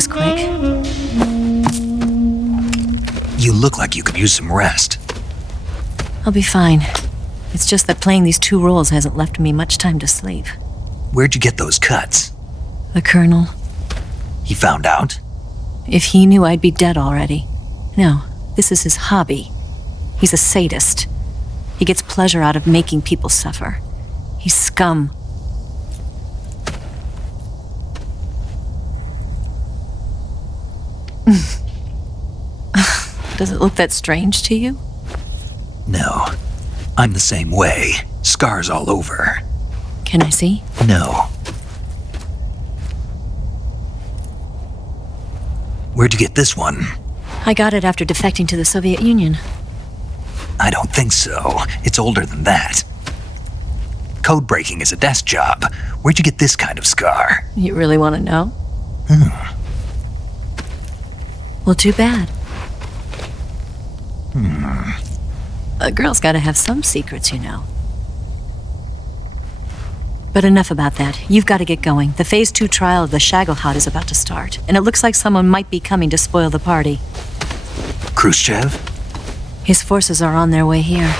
was quick. You look like you could use some rest. I'll be fine. It's just that playing these 2 roles hasn't left me much time to sleep. Where'd you get those cuts? The Colonel. He found out? If he knew, I'd be dead already. No, this is his hobby. He's a sadist. He gets pleasure out of making people suffer. He's scum. Does it look that strange to you? No. I'm the same way. Scars all over. Can I see? No. Where'd you get this one? I got it after defecting to the Soviet Union. I don't think so. It's older than that. Code breaking is a desk job. Where'd you get this kind of scar? You really want to know? Well, too bad. A girl's got to have some secrets, you know. But enough about that. You've got to get going. The Phase 2 trial of the Shagelhot is about to start, and it looks like someone might be coming to spoil the party. Khrushchev? His forces are on their way here.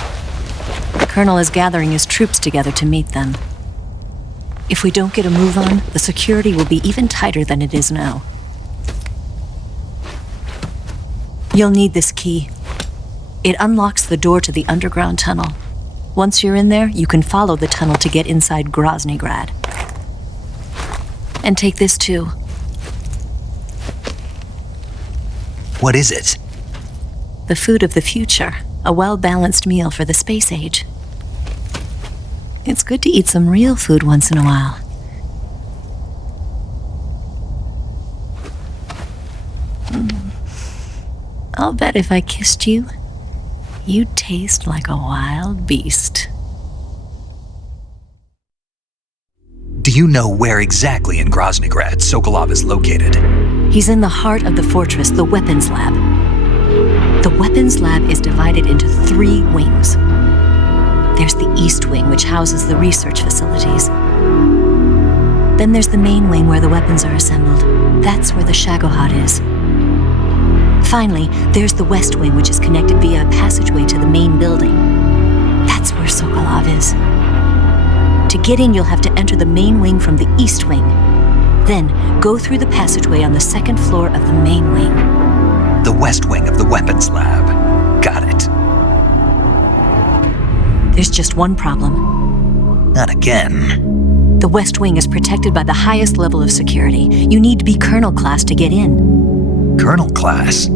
The Colonel is gathering his troops together to meet them. If we don't get a move on, the security will be even tighter than it is now. You'll need this key. It unlocks the door to the underground tunnel. Once you're in there, you can follow the tunnel to get inside Groznygrad. And take this too. What is it? The food of the future. A well-balanced meal for the space age. It's good to eat some real food once in a while. I'll bet if I kissed you, you'd taste like a wild beast. Do you know where exactly in Groznygrad Sokolov is located? He's in the heart of the fortress, the weapons lab. The weapons lab is divided into 3 wings. There's the East Wing, which houses the research facilities. Then there's the main wing where the weapons are assembled. That's where the Shagelhot is. Finally, there's the West Wing, which is connected via a passageway to the main building. That's where Sokolov is. To get in, you'll have to enter the main wing from the East Wing. Then, go through the passageway on the 2nd floor of the main wing. The West Wing of the weapons lab. Got it. There's just one problem. Not again. The West Wing is protected by the highest level of security. You need to be Colonel class to get in. Colonel class?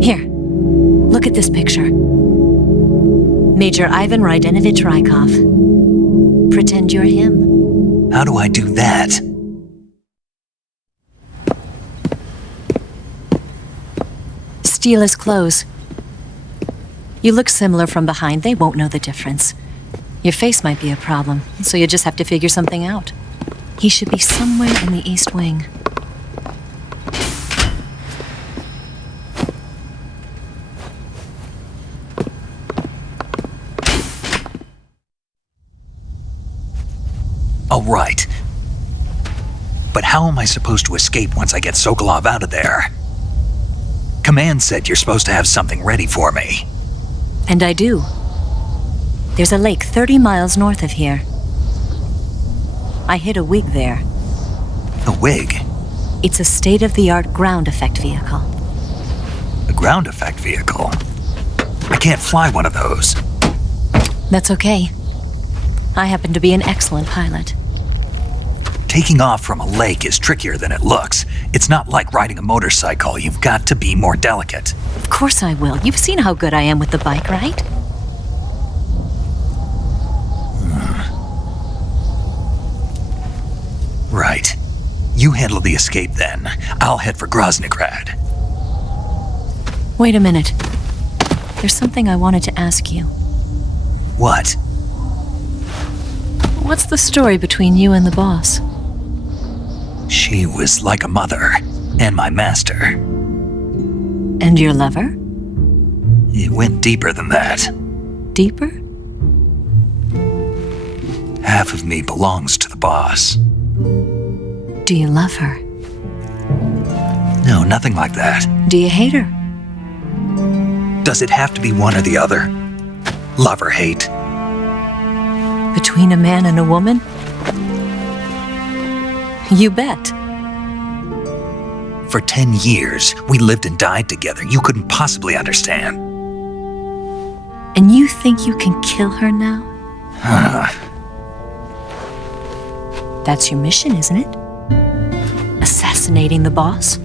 Here, look at this picture. Major Ivan Rydenovich Rykov. Pretend you're him. How do I do that? Steal his clothes. You look similar from behind. They won't know the difference. Your face might be a problem, so you just have to figure something out. He should be somewhere in the East Wing. All right. But how am I supposed to escape once I get Sokolov out of there? Command said you're supposed to have something ready for me. And I do. There's a lake 30 miles north of here. I hid a wig there. A wig? It's a state-of-the-art ground effect vehicle. A ground effect vehicle? I can't fly one of those. That's okay. I happen to be an excellent pilot. Taking off from a lake is trickier than it looks. It's not like riding a motorcycle. You've got to be more delicate. Of course I will. You've seen how good I am with the bike, right? Right. You handle the escape then. I'll head for Groznygrad. Wait a minute. There's something I wanted to ask you. What? What's the story between you and the boss? She was like a mother, and my master. And your lover? It went deeper than that. Deeper? Half of me belongs to the boss. Do you love her? No, nothing like that. Do you hate her? Does it have to be one or the other? Love or hate? Between a man and a woman? You bet. For 10 years, we lived and died together. You couldn't possibly understand. And you think you can kill her now? That's your mission, isn't it? Assassinating the boss?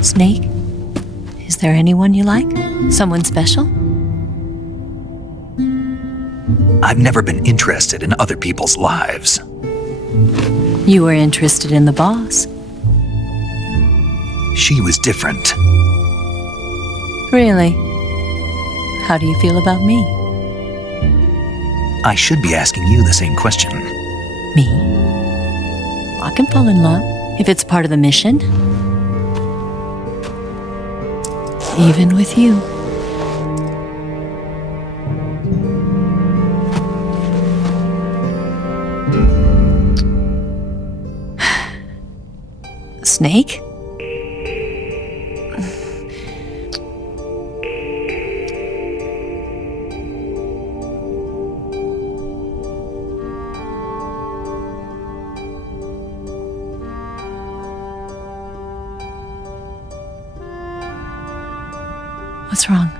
Snake? Is there anyone you like? Someone special? I've never been interested in other people's lives. You were interested in the boss. She was different. Really? How do you feel about me? I should be asking you the same question. Me? I can fall in love if it's part of the mission. Even with you. Snake? What's wrong?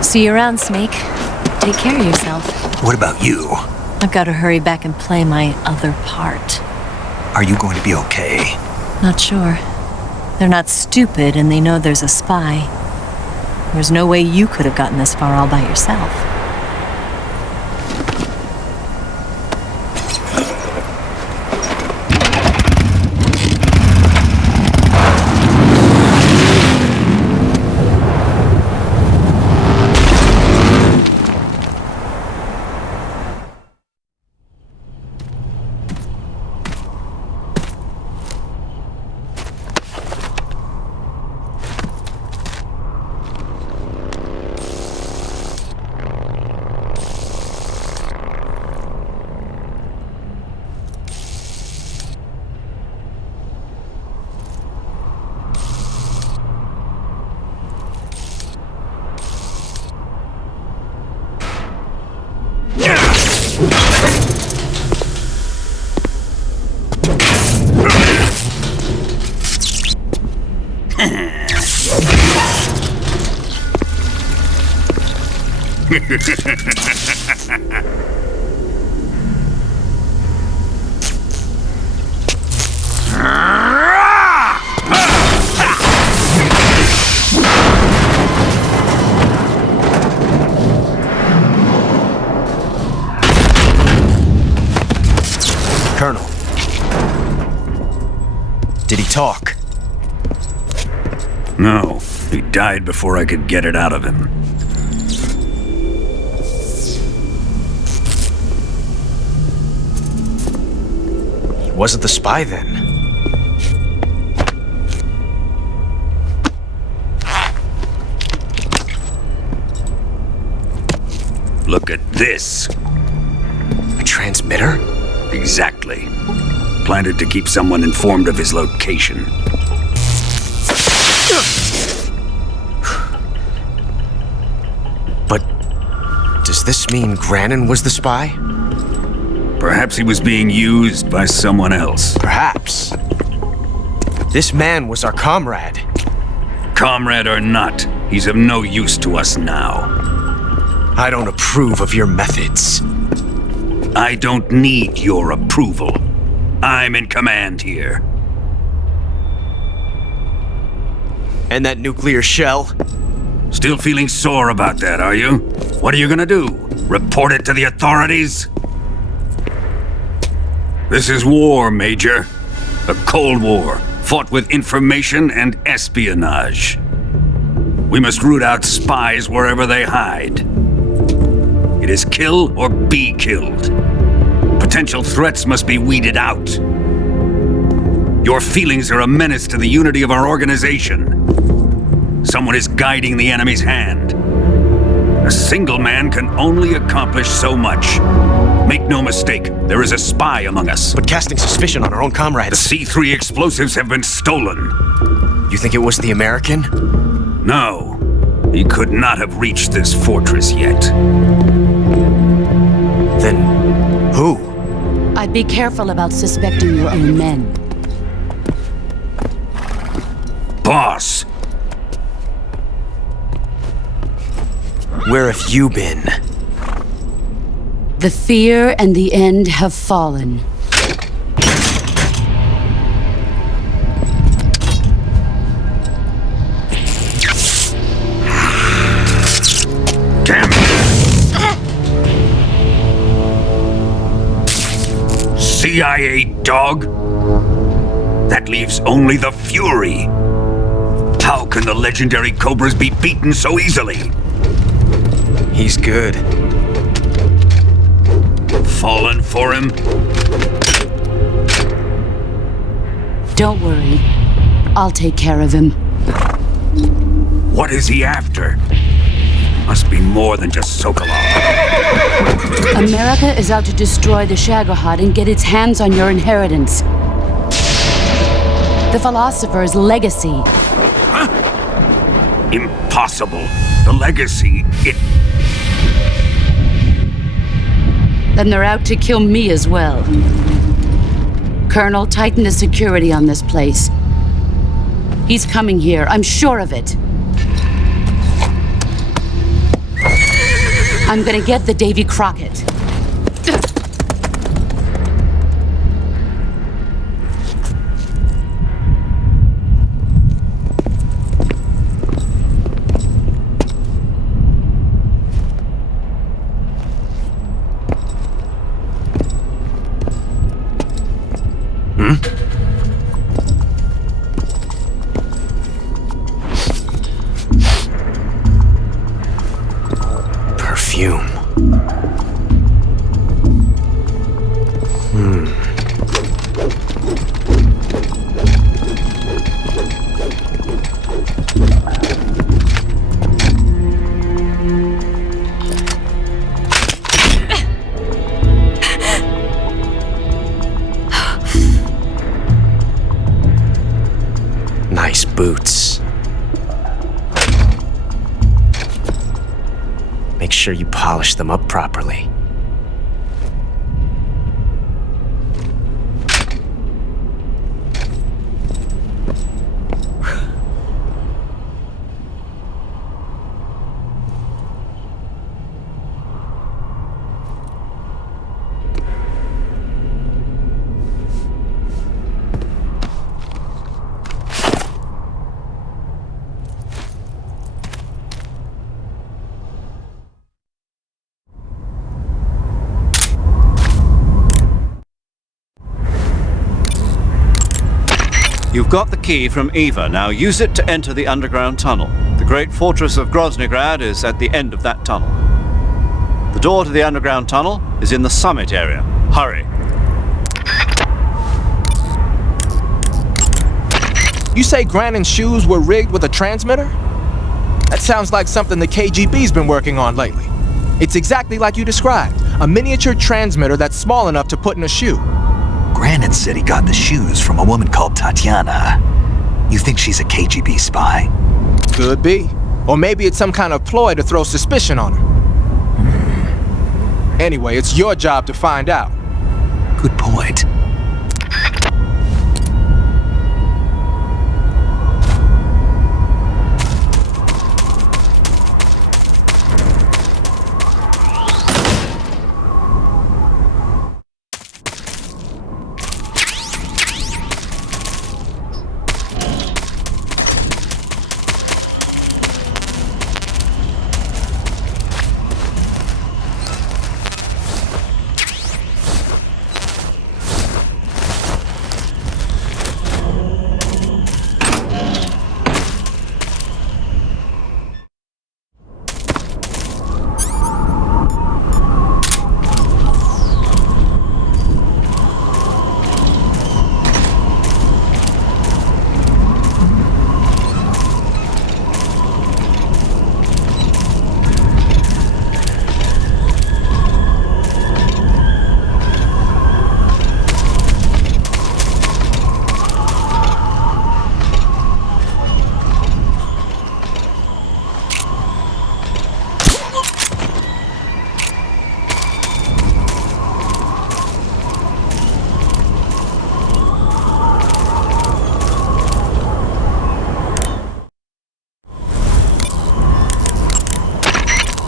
See you around, Snake. Take care of yourself. What about you? I've got to hurry back and play my other part. Are you going to be okay? Not sure. They're not stupid and they know there's a spy. There's no way you could have gotten this far all by yourself. Colonel. Did he talk? No, he died before I could get it out of him. He wasn't the spy then. Look at this. A transmitter? Exactly. Planted to keep someone informed of his location. But does this mean Granin was the spy? Perhaps he was being used by someone else. Perhaps. This man was our comrade. Comrade or not, he's of no use to us now. I don't approve of your methods. I don't need your approval. I'm in command here. And that nuclear shell? Still feeling sore about that, are you? What are you gonna do? Report it to the authorities? This is war, Major. A Cold War, fought with information and espionage. We must root out spies wherever they hide. It is kill or be killed. Potential threats must be weeded out. Your feelings are a menace to the unity of our organization. Someone is guiding the enemy's hand. A single man can only accomplish so much. Make no mistake, there is a spy among us. But casting suspicion on our own The comrades. C3 explosives have been stolen. You think it was the American? No, he could not have reached this fortress yet. Then who? I'd be careful about suspecting your own men. Boss, Where have you been? The fear and the end have fallen. damn it! CIA dog? That leaves only the Fury. How can the legendary Cobras be beaten so easily? He's good. Fallen for him? Don't worry. I'll take care of him. What is he after? Must be more than just Sokolov. America is out to destroy the Shagohod and get its hands on your inheritance. The philosopher's legacy. Huh? Impossible. The legacy, Then they're out to kill me as well. Colonel, tighten the security on this place. He's coming here, I'm sure of it. I'm gonna get the Davy Crockett. Perfume. Nice boots. Make sure you polish them up properly. You've got the key from Eva. Now use it to enter the underground tunnel. The great fortress of Groznygrad is at the end of that tunnel. The door to the underground tunnel is in the summit area. Hurry. You say Grannon's shoes were rigged with a transmitter? That sounds like something the KGB's been working on lately. It's exactly like you described, a miniature transmitter that's small enough to put in a shoe. Grannon said he got the shoes from a woman called Tatiana. You think she's a KGB spy? Could be. Or maybe it's some kind of ploy to throw suspicion on her. Anyway, it's your job to find out. Good point.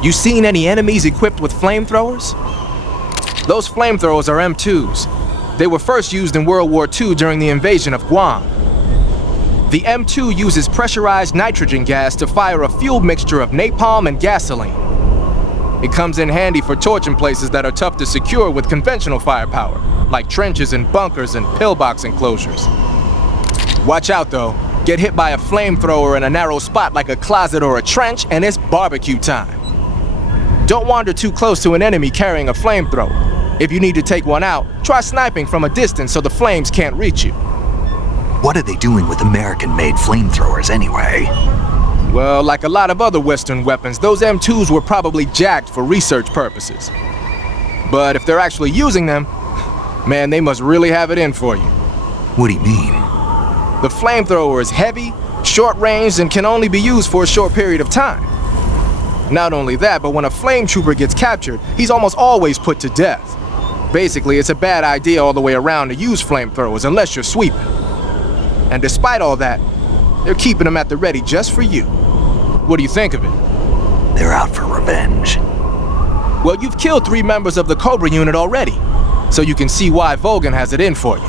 You seen any enemies equipped with flamethrowers? Those flamethrowers are M2s. They were first used in World War II during the invasion of Guam. The M2 uses pressurized nitrogen gas to fire a fuel mixture of napalm and gasoline. It comes in handy for torching places that are tough to secure with conventional firepower, like trenches and bunkers and pillbox enclosures. Watch out though. Get hit by a flamethrower in a narrow spot like a closet or a trench, and it's barbecue time. Don't wander too close to an enemy carrying a flamethrower. If you need to take one out, try sniping from a distance so the flames can't reach you. What are they doing with American-made flamethrowers anyway? Well, like a lot of other Western weapons, those M2s were probably jacked for research purposes. But if they're actually using them, man, they must really have it in for you. What do you mean? The flamethrower is heavy, short-ranged, and can only be used for a short period of time. Not only that, but when a flame trooper gets captured, he's almost always put to death. Basically, it's a bad idea all the way around to use flamethrowers unless you're sweeping. And despite all that, they're keeping them at the ready just for you. What do you think of it? They're out for revenge. Well, you've killed 3 members of the Cobra unit already, so you can see why Vogan has it in for you.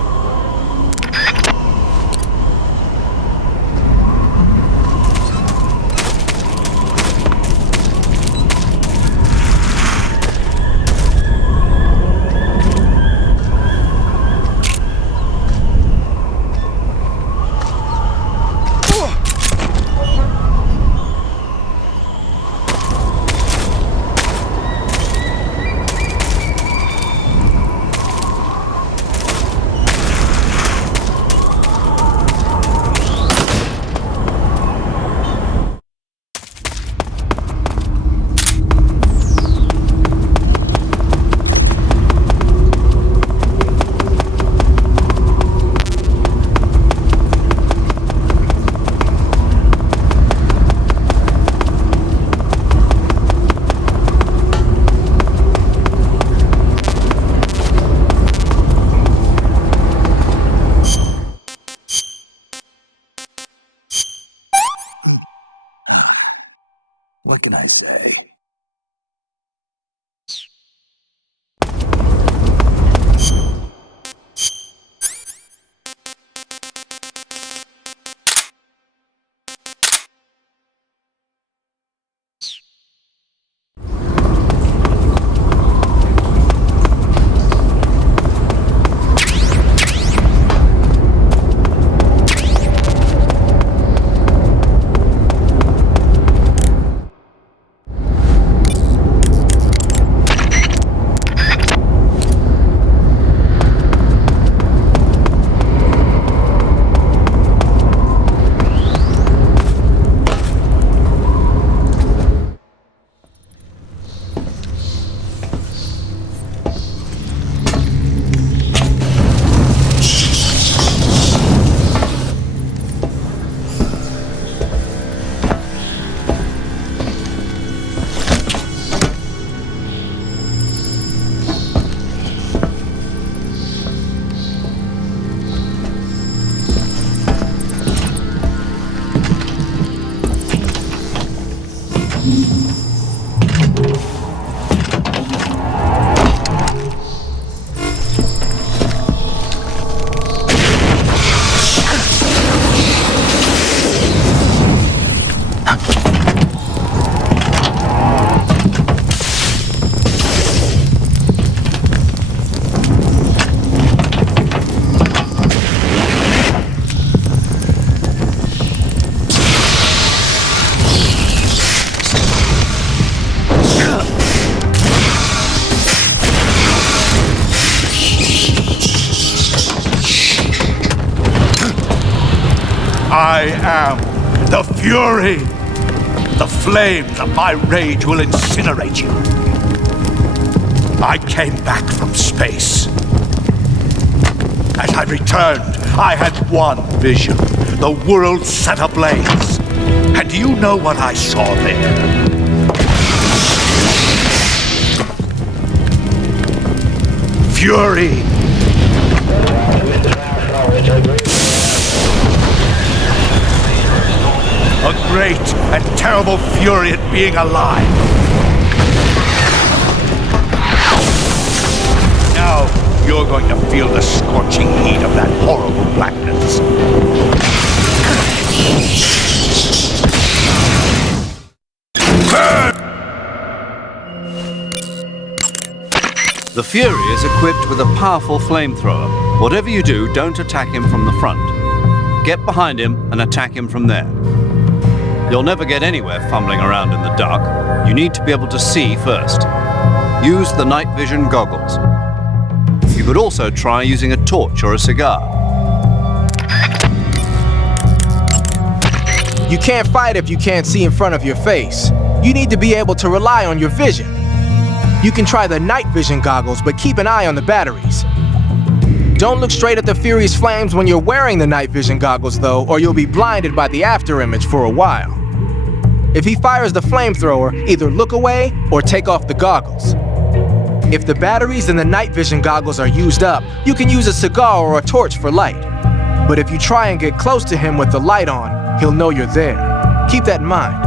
What can I say? I am the Fury. The flames of my rage will incinerate you. I came back from space. As I returned, I had one vision. The world set ablaze. And do you know what I saw there? Fury. A great and terrible fury at being alive. Now, you're going to feel the scorching heat of that horrible blackness. The Fury is equipped with a powerful flamethrower. Whatever you do, don't attack him from the front. Get behind him and attack him from there. You'll never get anywhere fumbling around in the dark. You need to be able to see first. Use the night vision goggles. You could also try using a torch or a cigar. You can't fight if you can't see in front of your face. You need to be able to rely on your vision. You can try the night vision goggles, but keep an eye on the batteries. Don't look straight at the Fury's flames when you're wearing the night vision goggles, though, or you'll be blinded by the after image for a while. If he fires the flamethrower, either look away or take off the goggles. If the batteries in the night vision goggles are used up, you can use a cigar or a torch for light. But if you try and get close to him with the light on, he'll know you're there. Keep that in mind.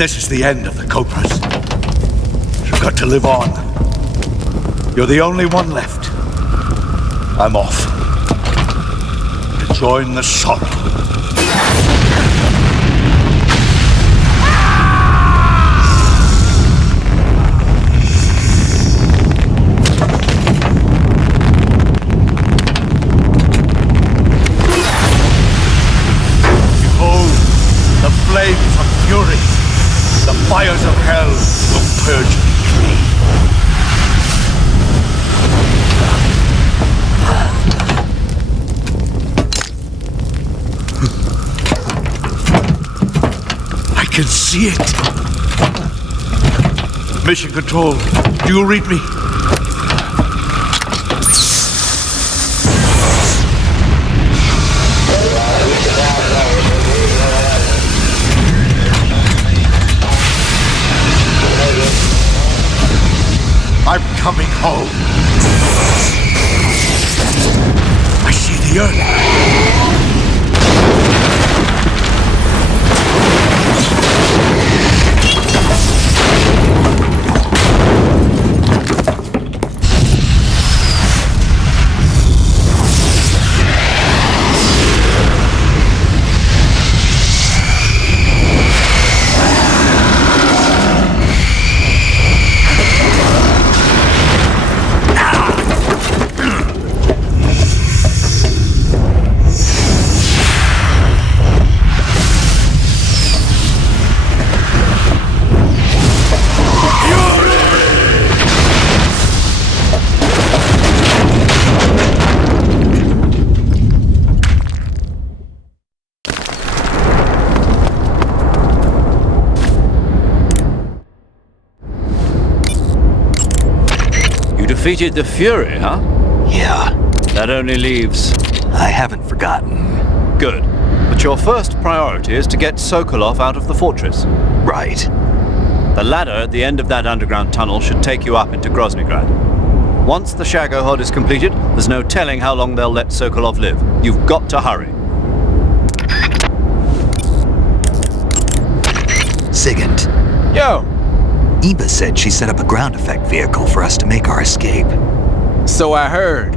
this is the end of the Cobras. You've got to live on. You're the only one left. I'm off. To join the sorrow. Flames of fury, the fires of hell will purge me clean. I can see it. Mission Control, do you read me? I'm coming home. I see the earth. Defeated the Fury, huh? Yeah. That only leaves... I haven't forgotten. Good. But your first priority is to get Sokolov out of the fortress. Right. The ladder at the end of that underground tunnel should take you up into Groznygrad. Once the Shagohod is completed, there's no telling how long they'll let Sokolov live. You've got to hurry. Sigint. Yo! Eva said she set up a ground effect vehicle for us to make our escape. So I heard.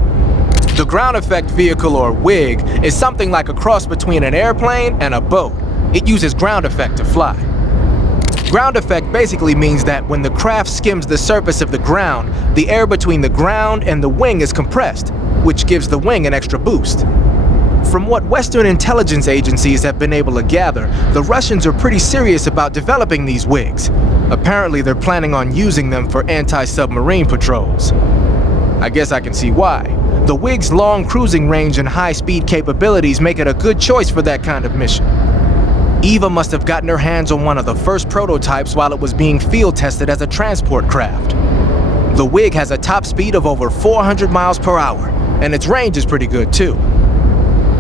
The ground effect vehicle, or WIG, is something like a cross between an airplane and a boat. It uses ground effect to fly. Ground effect basically means that when the craft skims the surface of the ground, the air between the ground and the wing is compressed, which gives the wing an extra boost. From what Western intelligence agencies have been able to gather, the Russians are pretty serious about developing these WIGs. Apparently they're planning on using them for anti-submarine patrols. I guess I can see why. The WIG's long cruising range and high-speed capabilities make it a good choice for that kind of mission. Eva must have gotten her hands on one of the first prototypes while it was being field tested as a transport craft. The WIG has a top speed of over 400 miles per hour, and its range is pretty good too.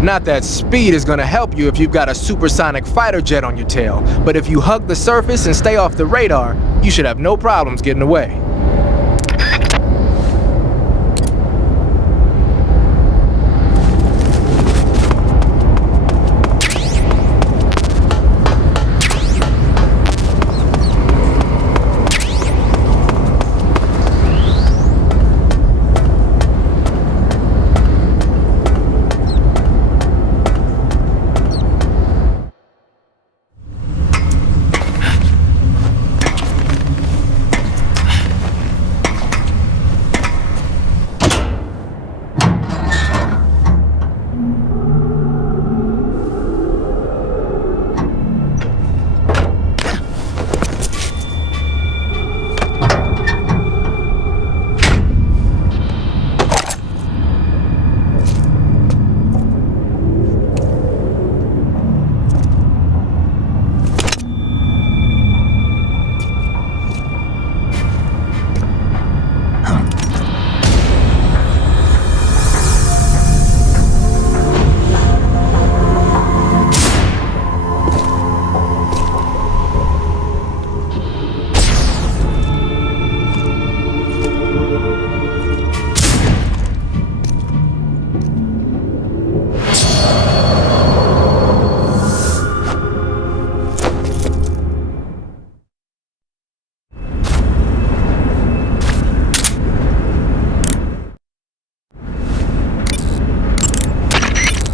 Not that speed is gonna help you if you've got a supersonic fighter jet on your tail, but if you hug the surface and stay off the radar, you should have no problems getting away.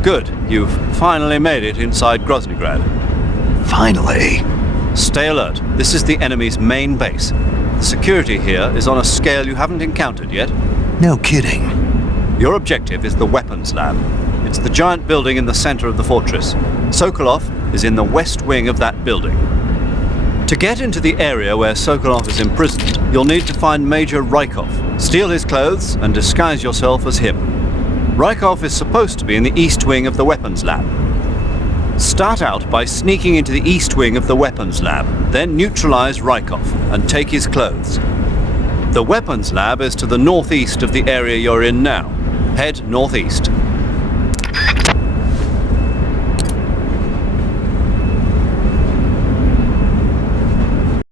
Good. You've finally made it inside Groznygrad. Finally. Stay alert. This is the enemy's main base. The security here is on a scale you haven't encountered yet. No kidding. Your objective is the weapons lab. It's the giant building in the center of the fortress. Sokolov is in the west wing of that building. To get into the area where Sokolov is imprisoned, you'll need to find Major Rykov, steal his clothes, and disguise yourself as him. Rykov is supposed to be in the east wing of the weapons lab. Start out by sneaking into the east wing of the weapons lab, then neutralize Rykov and take his clothes. The weapons lab is to the northeast of the area you're in now. Head northeast.